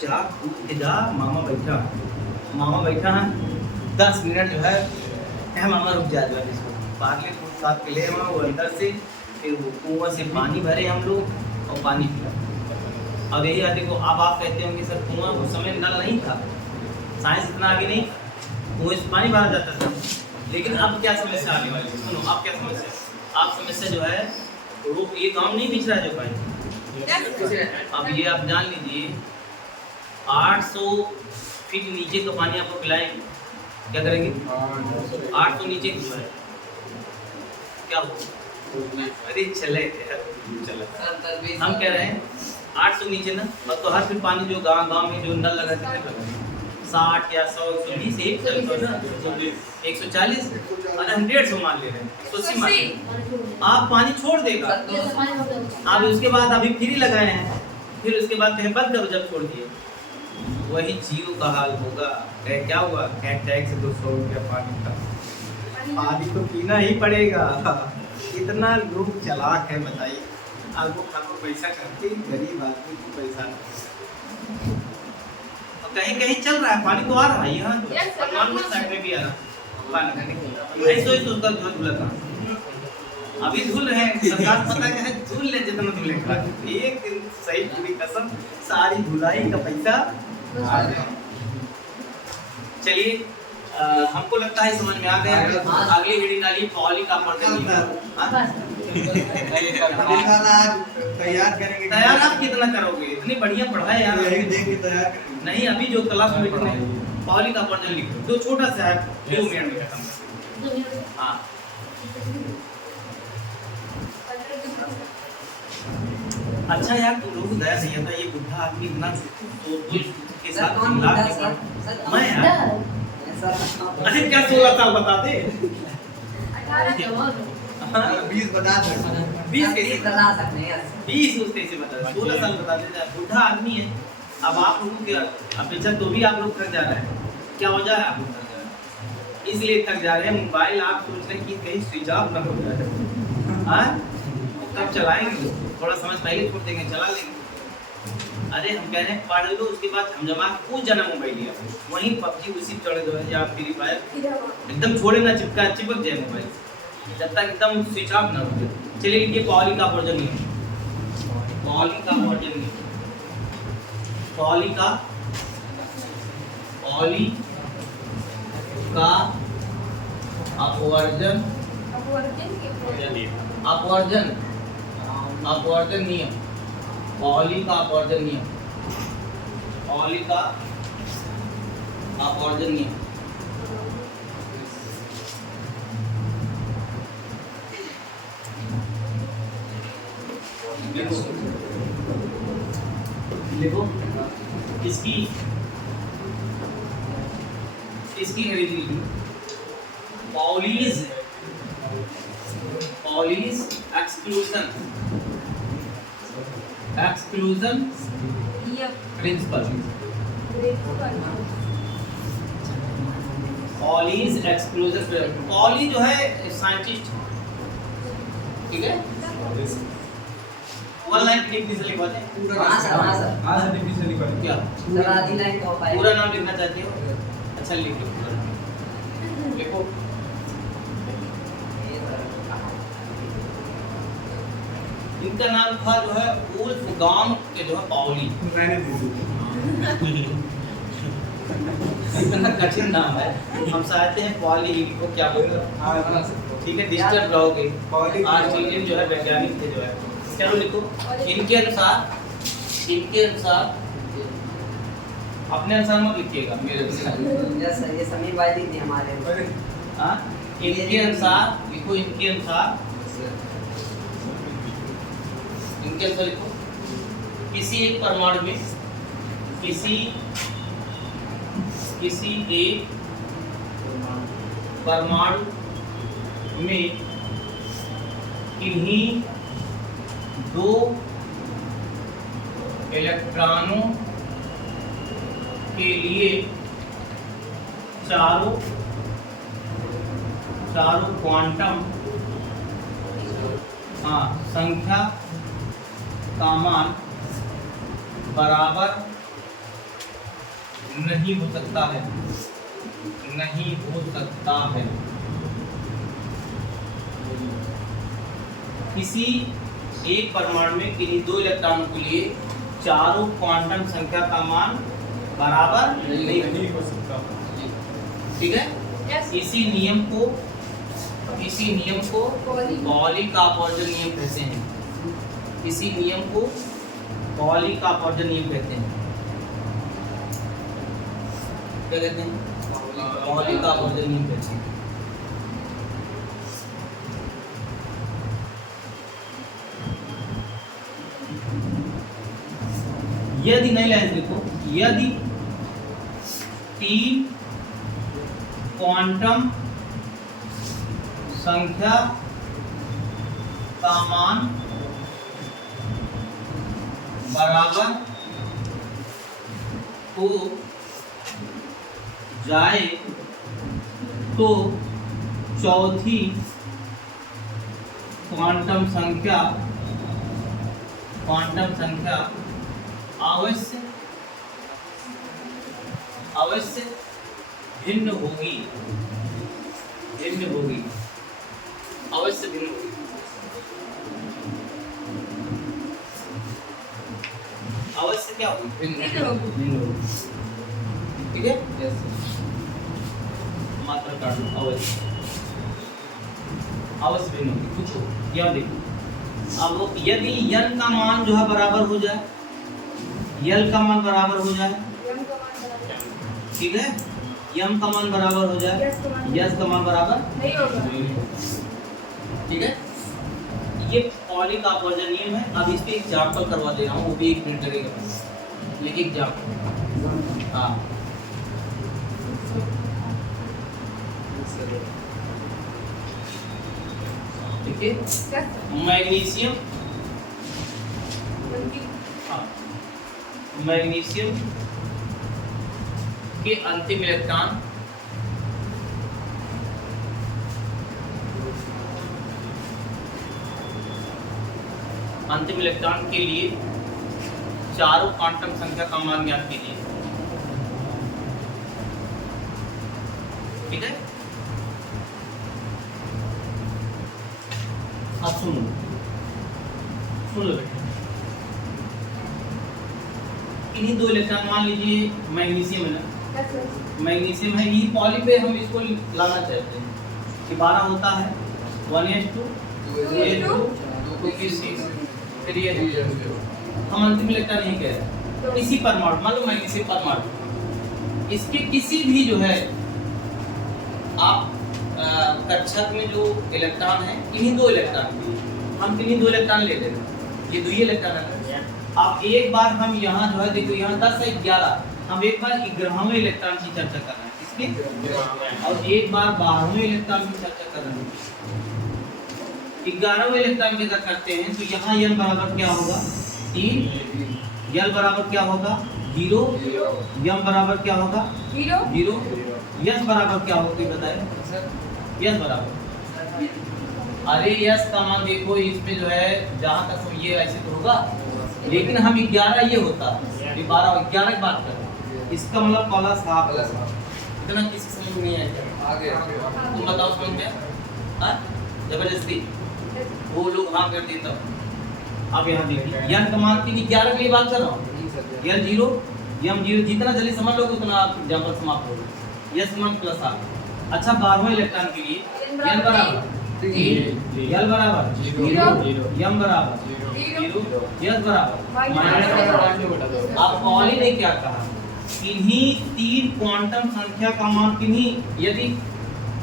चाक कूद के जा मामा बैठा है 10 मिनट जो है मामा रुक जा जो है इसको पार्ले को साथ के ले वो अंदर से फिर वो कुआं से पानी भरे हम लोग और पानी पिया। और यही आते को अब आप कहते होंगे सर कुआं उस समय नल नहीं था साइंस इतना आगे नहीं कुएं से पानी भरा जाता था लेकिन अब क्या समस्या आने वाली है सुनो अब क्या समस्या आप समस्या जो है वो ये काम नहीं बिछ रहा है जो पानी अब ये आप जान लीजिए 800 फीट नीचे का पानी आपको पिलाएंगे क्या करेंगे 800 नीचे की क्या होगा अरे चले हम कह रहे हैं 800 नीचे ना और तो हर फिर पानी जो गांव में जो नल लगा कितने 60 या 100 120 140 और 150 मान ले रहे हैं 180 आप पानी छोड़ देगा आप उसके बाद अभी फ्री लगाए हैं फिर उसके बाद कहें बंद करो जब छोड़ दिए वही जीव का हाल होगा क्या हुआ टैक्स से 200 रुपया पानी का पानी तो पीना ही पड़ेगा। इतना लोग चालाक है बताइए आपको खाको पैसा करते गरीब आदमी को पैसा कहीं कहीं चल रहा है पानी तो आ रहा है यहाँ तो साइड में भी आ रहा पानी नहीं सोच तो उसका जो बोला था अभी धुल रहे हैं, सरकार पता क्या है, धुल ले जितना तुम लिख रहा है। एक दिन सही पूरी कसम, सारी धुलाई का पैसा आ जाएगा। चलिए हमको लगता है समझ में आ गया। अगली वीडियो डालिए पॉली का तैयार करेंगे। तैयार आप कितना करोगे, इतनी बढ़िया पढ़ाई यार। देख के तैयार करेंगे। नहीं अभी जो क्लास मीटिंग में पॉली का वर्जन लिखो, जो छोटा सा है 2 मिनट में खत्म। हाँ अच्छा यार तुम लोगों को दया नहीं आता, ये बुढ़ा आदमी इतना तो के सर साथ कौन मिला बुढ़ा के सर? पढ़- सर मैं यार सर अरे क्या 16 साल बता दे 20 बता दो। 20 कैसे बता सकते हैं 20 उसके कैसे बता 16 साल बता देता है, बुढ़ा आदमी है। अब आप लोगों के अपेक्षा तो भी आप लोग थक जा रहे हैं, क्या वजह है आप लोग थक जा रहे हैं? इसलिए थक जा रहे हैं, मोबाइल आप सोच रहे हैं कि कहीं स्विच ऑफ ना हो जाए। हाँ कब चलाएंगे, थोड़ा समझ पहले छोड़ देंगे, चला लेंगे। अरे हम कह रहे हैं पढ़ लो, उसके बाद हम जमा कुछ जना मोबाइल लिया, वहीं पबजी उसी चढ़े दो या फ्री फायर एकदम छोड़े ना, चिपक जाए मोबाइल जब तक एकदम स्विच ऑफ ना हो जाए। चलिए लिखिए पॉली का वर्जन नहीं, पॉली का वर्जन नहीं, पॉली का अपवर्जन अपवर्जन नियम, पॉली का अपवर्जन नियम, पॉली का अपवर्जन नियम। लिखो इसकी अंग्रेजी लिखी Pauli's exclusion principle. Pauli's exclusion, poly जो है साइंटिस्ट, ठीक है। वन लाइन की डिफिनेशन लिखवा दें पूरा हाँ सर आज डिफिनेशन लिखवा दो। क्या सर आधी लाइन तो हो पाएगा। पूरा नाम लिखना चाहती हो? अच्छा लिखो लिखो। इनका नाम था जो है वुल्फगांग के जो है पॉली। मैंने दीजिए। इतना कठिन नाम है, हम चाहते हैं पॉली लिखो, क्या बोलो हाँ ठीक है, डिस्टर्ब रहोगे। पॉली ऑस्ट्रेलियन जो है वैज्ञानिक थे जो है, चलो लिखो। इनके अनुसार अपने अनुसार मत लिखिएगा, मेरे अनुसार। यस सर, ये समीर भाई दी थी हमारे। हाँ इनके अनुसार लिखो, इनके अनुसार लिखो। किसी एक परमाणु में किसी एक परमाणु में किन्हीं 2 इलेक्ट्रॉनों के लिए चारों क्वांटम संख्या का मान बराबर नहीं हो सकता है, किसी एक परमाणु में किन्हीं 2 इलेक्ट्रॉनों के लिए चारों क्वांटम संख्या का मान बराबर नहीं हो सकता, ठीक है। इसी नियम को पॉली का अपवर्जन नियम कहते हैं। इसी नियम को पॉली का अपवर्जन नियम कहते हैं। क्या कहते हैं? पॉली का अपवर्जन नियम कहते हैं। यदि नई लाइन लिखो, यदि 3 क्वांटम संख्या का मान बराबर हो जाए तो चौथी क्वांटम संख्या अवश्य भिन्न होगी, अवश्य भिन्न होगी। क्या होगी? भिन्न ठीक है, यस मात्रा काट लो, अवश्य भिन्न होगी। कुछ हो या देखो, अब यदि n का मान जो है बराबर हो जाए, l का मान बराबर हो जाए, ठीक है, m का मान बराबर हो जाए, s का मान बराबर, ठीक है। ये पॉली का अपवर्जन नियम है। अब इस पे एग्जाम्पल करवा दे रहा हूँ, वो भी 1 मिनट लगेगा बस, लेकिन एग्जाम्पल, हाँ ठीक है। मैग्नीशियम, हाँ, मैग्नीशियम के अंतिम इलेक्ट्रॉन के लिए चारों क्वांटम संख्या का मान ज्ञात कीजिए। ठीक है, अब सुन लो बेटा, इन्हीं 2 इलेक्ट्रॉन मान लीजिए मैग्नीशियम है ना, मैग्नीशियम है, यही पॉली पे हम इसको लाना चाहते हैं कि 12 होता है 1s2 2s2 2p6 3s2। हम अंतिम इलेक्ट्रॉन नहीं कह रहे, किसी परमाणु, मान लो मैग्नीशियम परमाणु, इसके किसी भी जो है आप कक्षक में जो इलेक्ट्रॉन है, इन्हीं 2 इलेक्ट्रॉन के लिए हम किन्हीं 2 इलेक्ट्रॉन ले लेंगे, ये 2 ही इलेक्ट्रॉन है। अब एक बार हम यहाँ जो है देखो, यहाँ 10 से 11, हम एक बार 11वें इलेक्ट्रॉन की चर्चा कर रहे हैं, किसकी, और एक बार 12वें इलेक्ट्रॉन की चर्चा कर रहे हैं। 11वें इलेक्ट्रॉन की अगर करते हैं तो यहाँ n बराबर क्या होगा 3, l बराबर क्या होगा 0, m बराबर क्या होगा 0, s बराबर क्या होगा ये बताएं। s बराबर, अरे s का मान देखो इसमें जो है, जहाँ तक ये ऐसे तो होगा, लेकिन हम 11 ये होता है, ये 12 11 की बात कर रहे हैं, इसका मतलब पहला साफ, इतना किसी समझ में नहीं आया, आगे तुम बताओ समझ में, हाँ जबरदस्ती वो लोग हाँ कर देता। अब यहाँ देखिए n का मान की 11 के लिए बात कर रहा हूँ, l 0 m 0, जितना जल्दी समझ लोगे उतना आप एग्जाम्पल समाप्त होगा। s मान प्लस r, अच्छा 12वें इलेक्ट्रॉन के लिए n बराबर 3, l बराबर 0, m बराबर 0, s बराबर -। अब पॉली ने क्या कहा, किन्हीं 3 क्वांटम संख्या का मान, किन्हीं यदि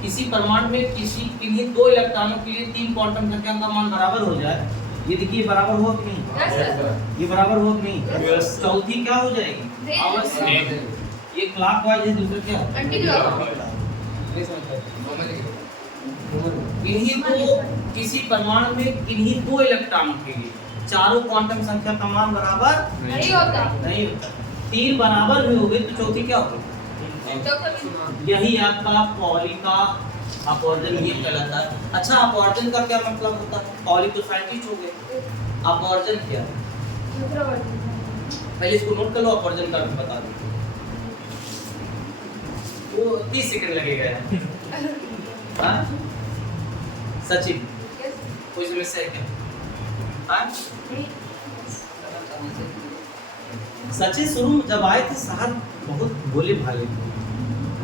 किसी परमाणु में किन्हीं 2 इलेक्ट्रॉनों के लिए 3 क्वांटम संख्या का मान बराबर हो जाए, ये देखिए बराबर हो कि नहीं, ये बराबर हो कि नहीं, चौथी क्या हो जाएगी अवश्य, ये क्लॉकवाइज है, दूसरा क्या किन्हीं 2 किसी परमाणु में किन्हीं 2 इलेक्ट्रॉनों के लिए चारों क्वांटम संख्या का मान बराबर नहीं होता, 3 बराबर भी हो गए तो चौथी क्या होगी, यही आपका पॉली का अपवर्जन नियम कहलाता है। अच्छा, अपवर्जन का क्या मतलब होता है, पॉली तो साइंटिस्ट हो गए, अपवर्जन क्या है, पहले इसको नोट कर लो, अपवर्जन का बता दो, वो 30 सेकंड लगेगा यार। हाँ सचिन, कोई समस्या है क्या? हाँ सचिन शुरू में जब आए थे साहब बहुत भोले भाले,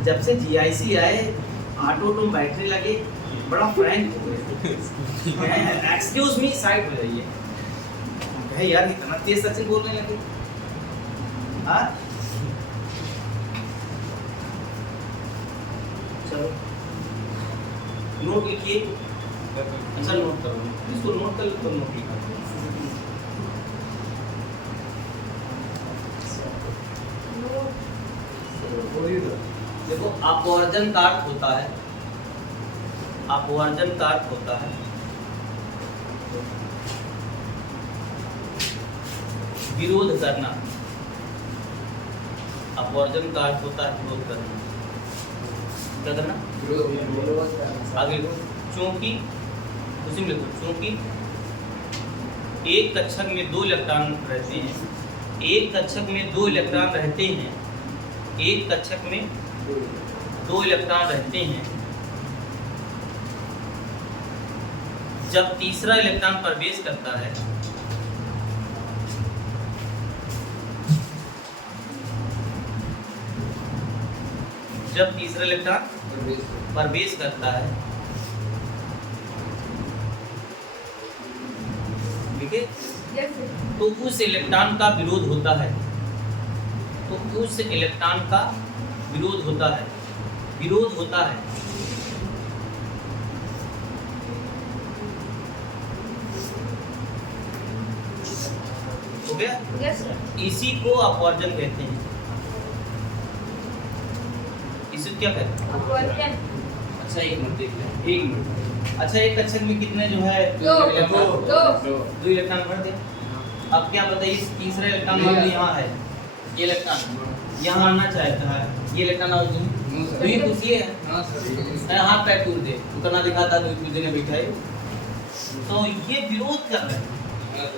जब से GIC आए ऑटो टूम बैटरी लगे, बड़ा फ्रैंक हो गए। एक्सक्यूज मी, साइड हो जाइए भाई, यार इतना तेज सचिन बोलने लगे। हाँ चलो नोट लिखिए, अच्छा नोट करो, इसको नोट कर लो तो नोट लिखा। देखो अपवर्जन का अर्थ होता है, अपवर्जन का अर्थ होता है विरोध करना, अपवर्जन का अर्थ होता है विरोध करना, क्या करना, आगे चूंकि उसी में लिखो, चूंकि एक कक्षक में 2 इलेक्ट्रॉन रहते हैं, एक कक्षक में 2 इलेक्ट्रॉन रहते हैं, एक कक्षक में 2 इलेक्ट्रॉन रहते हैं, जब तीसरा इलेक्ट्रॉन प्रवेश करता है जब तीसरा इलेक्ट्रॉन प्रवेश करता है, ठीक है, तो उस इलेक्ट्रॉन का विरोध होता है, तो उस इलेक्ट्रॉन का विरोध होता है, विरोध होता है। हो गया? इसी को अपवर्जन कहते हैं। इसे क्या कहते हैं? अच्छा एक मिनट देख लें, एक मिनट। अच्छा एक कक्षक में कितने जो है दो इलेक्ट्रॉन भर दे। अब क्या बताइए, तीसरा इलेक्ट्रॉन यहाँ है, ये इलेक्ट्रॉन यहाँ आना चाहता है, ये इलेक्ट्रॉन और तो ये पूछिए हाथ पैर टूट दे, उतना दिखाता तो दूसरे ने बिठाई, तो ये विरोध कर रहे हैं,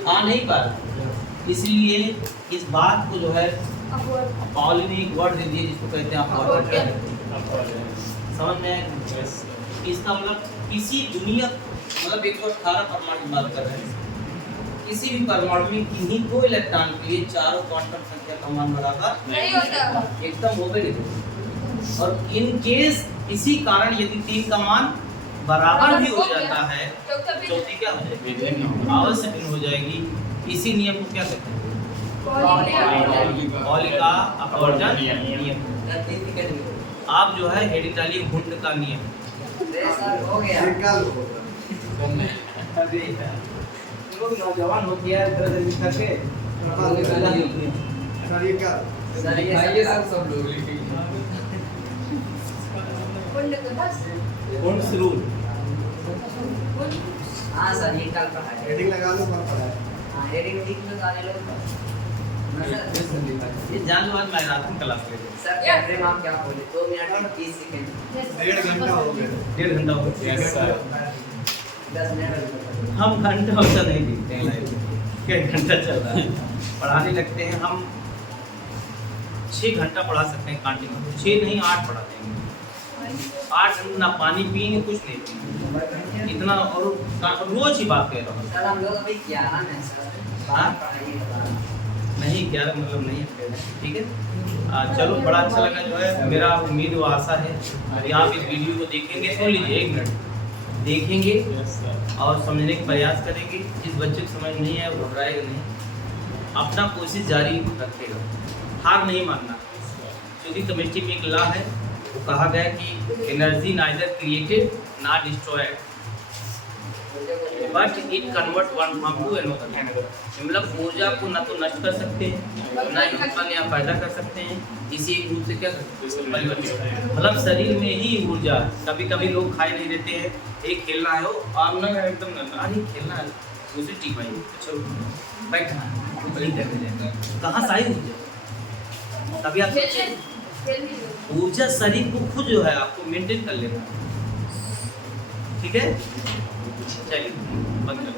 आ नहीं पा रहे। इसलिए इस बात को जो है पाउली ने एक वर्ड दे दिया जिसको कहते हैं अपवर्जन। क्या कहते हैं? समझ में आया? इसका मतलब किसी दुनिया, मतलब 118 परमाणु की बात कर रहे हैं, किसी भी परमाणु में किन्हीं को इलेक्ट्रॉन के लिए चारों क्वांटम संख्या का मान बराबर नहीं होता, एकदम होगा नहीं। और इन केस इसी कारण यदि 3 का मान बराबर भी हो जाता है, चौथी क्या हो जाएगी? अवश्य भिन्न हो जाएगी। इसी नियम को क्या कहते हैं? पाउली का अपवर्जन नियम। आप जो है हेडिंग डालिए हुंड का नियम। हो गया। लोग नौजवान हो गया इधर लिख करके सर ये क्या सर ये आइए सर सब लोग लिखेंगे। Hund's rule. हाँ सर ये कल पढ़ा है। हेडिंग लगा लो कौन पढ़ा है। हाँ हेडिंग लिख लो सारे लोग। ये जान लो आज मैराथन क्लास ले सर कैमरे में आप क्या बोले? 2 मिनट और 30 सेकंड। 1.5 घंटा हो गया। 1.5 घंटा हो गया। Yes sir. 10 मिनट। हम घंटा वैसा नहीं दिखते हैं लाइव, क्या घंटा चल रहा है, पढ़ाने लगते हैं हम 6 घंटा पढ़ा सकते हैं कंटिन्यू, 6 नहीं 8 पढ़ा देंगे। 8 ना पानी पिएंगे कुछ नहीं पिएंगे इतना, और रोज ही बात कर रहा हूँ। सर हम लोग अभी 11 में सर हाँ? पढ़ाइए बता रहा। नहीं 11 मतलब नहीं है, ठीक है। चलो बड़ा अच्छा लगा जो है, मेरा उम्मीद व आशा है यदि आप इस वीडियो को देखेंगे, सुन लीजिए 1 मिनट, देखेंगे यस सर। और समझने का प्रयास करेंगे। जिस बच्चे को समझ नहीं है वो घबराएगा नहीं, अपना कोशिश जारी रखेगा, हार नहीं मानना। क्योंकि केमिस्ट्री में एक लॉ है, वो कहा गया कि एनर्जी नाइदर क्रिएटेड ना destroyed but it convert one form to another. मतलब ऊर्जा को ना तो नष्ट कर सकते हैं, ना ही उत्पन्न या पैदा कर सकते हैं, इसी एक रूप से क्या कर सकते हैं, परिवर्तित। मतलब शरीर में ही ऊर्जा। कभी कभी लोग खाए नहीं देते हैं, एक खेलना है हो आप ना एकदम अरे खेलना है दूसरी टीम आई, चलो बैठना नहीं करते, कहाँ से आई ऊर्जा? तभी आप ऊर्जा शरीर को खुद जो है आपको मेंटेन कर लेना, ठीक है। चलिए बंद करो।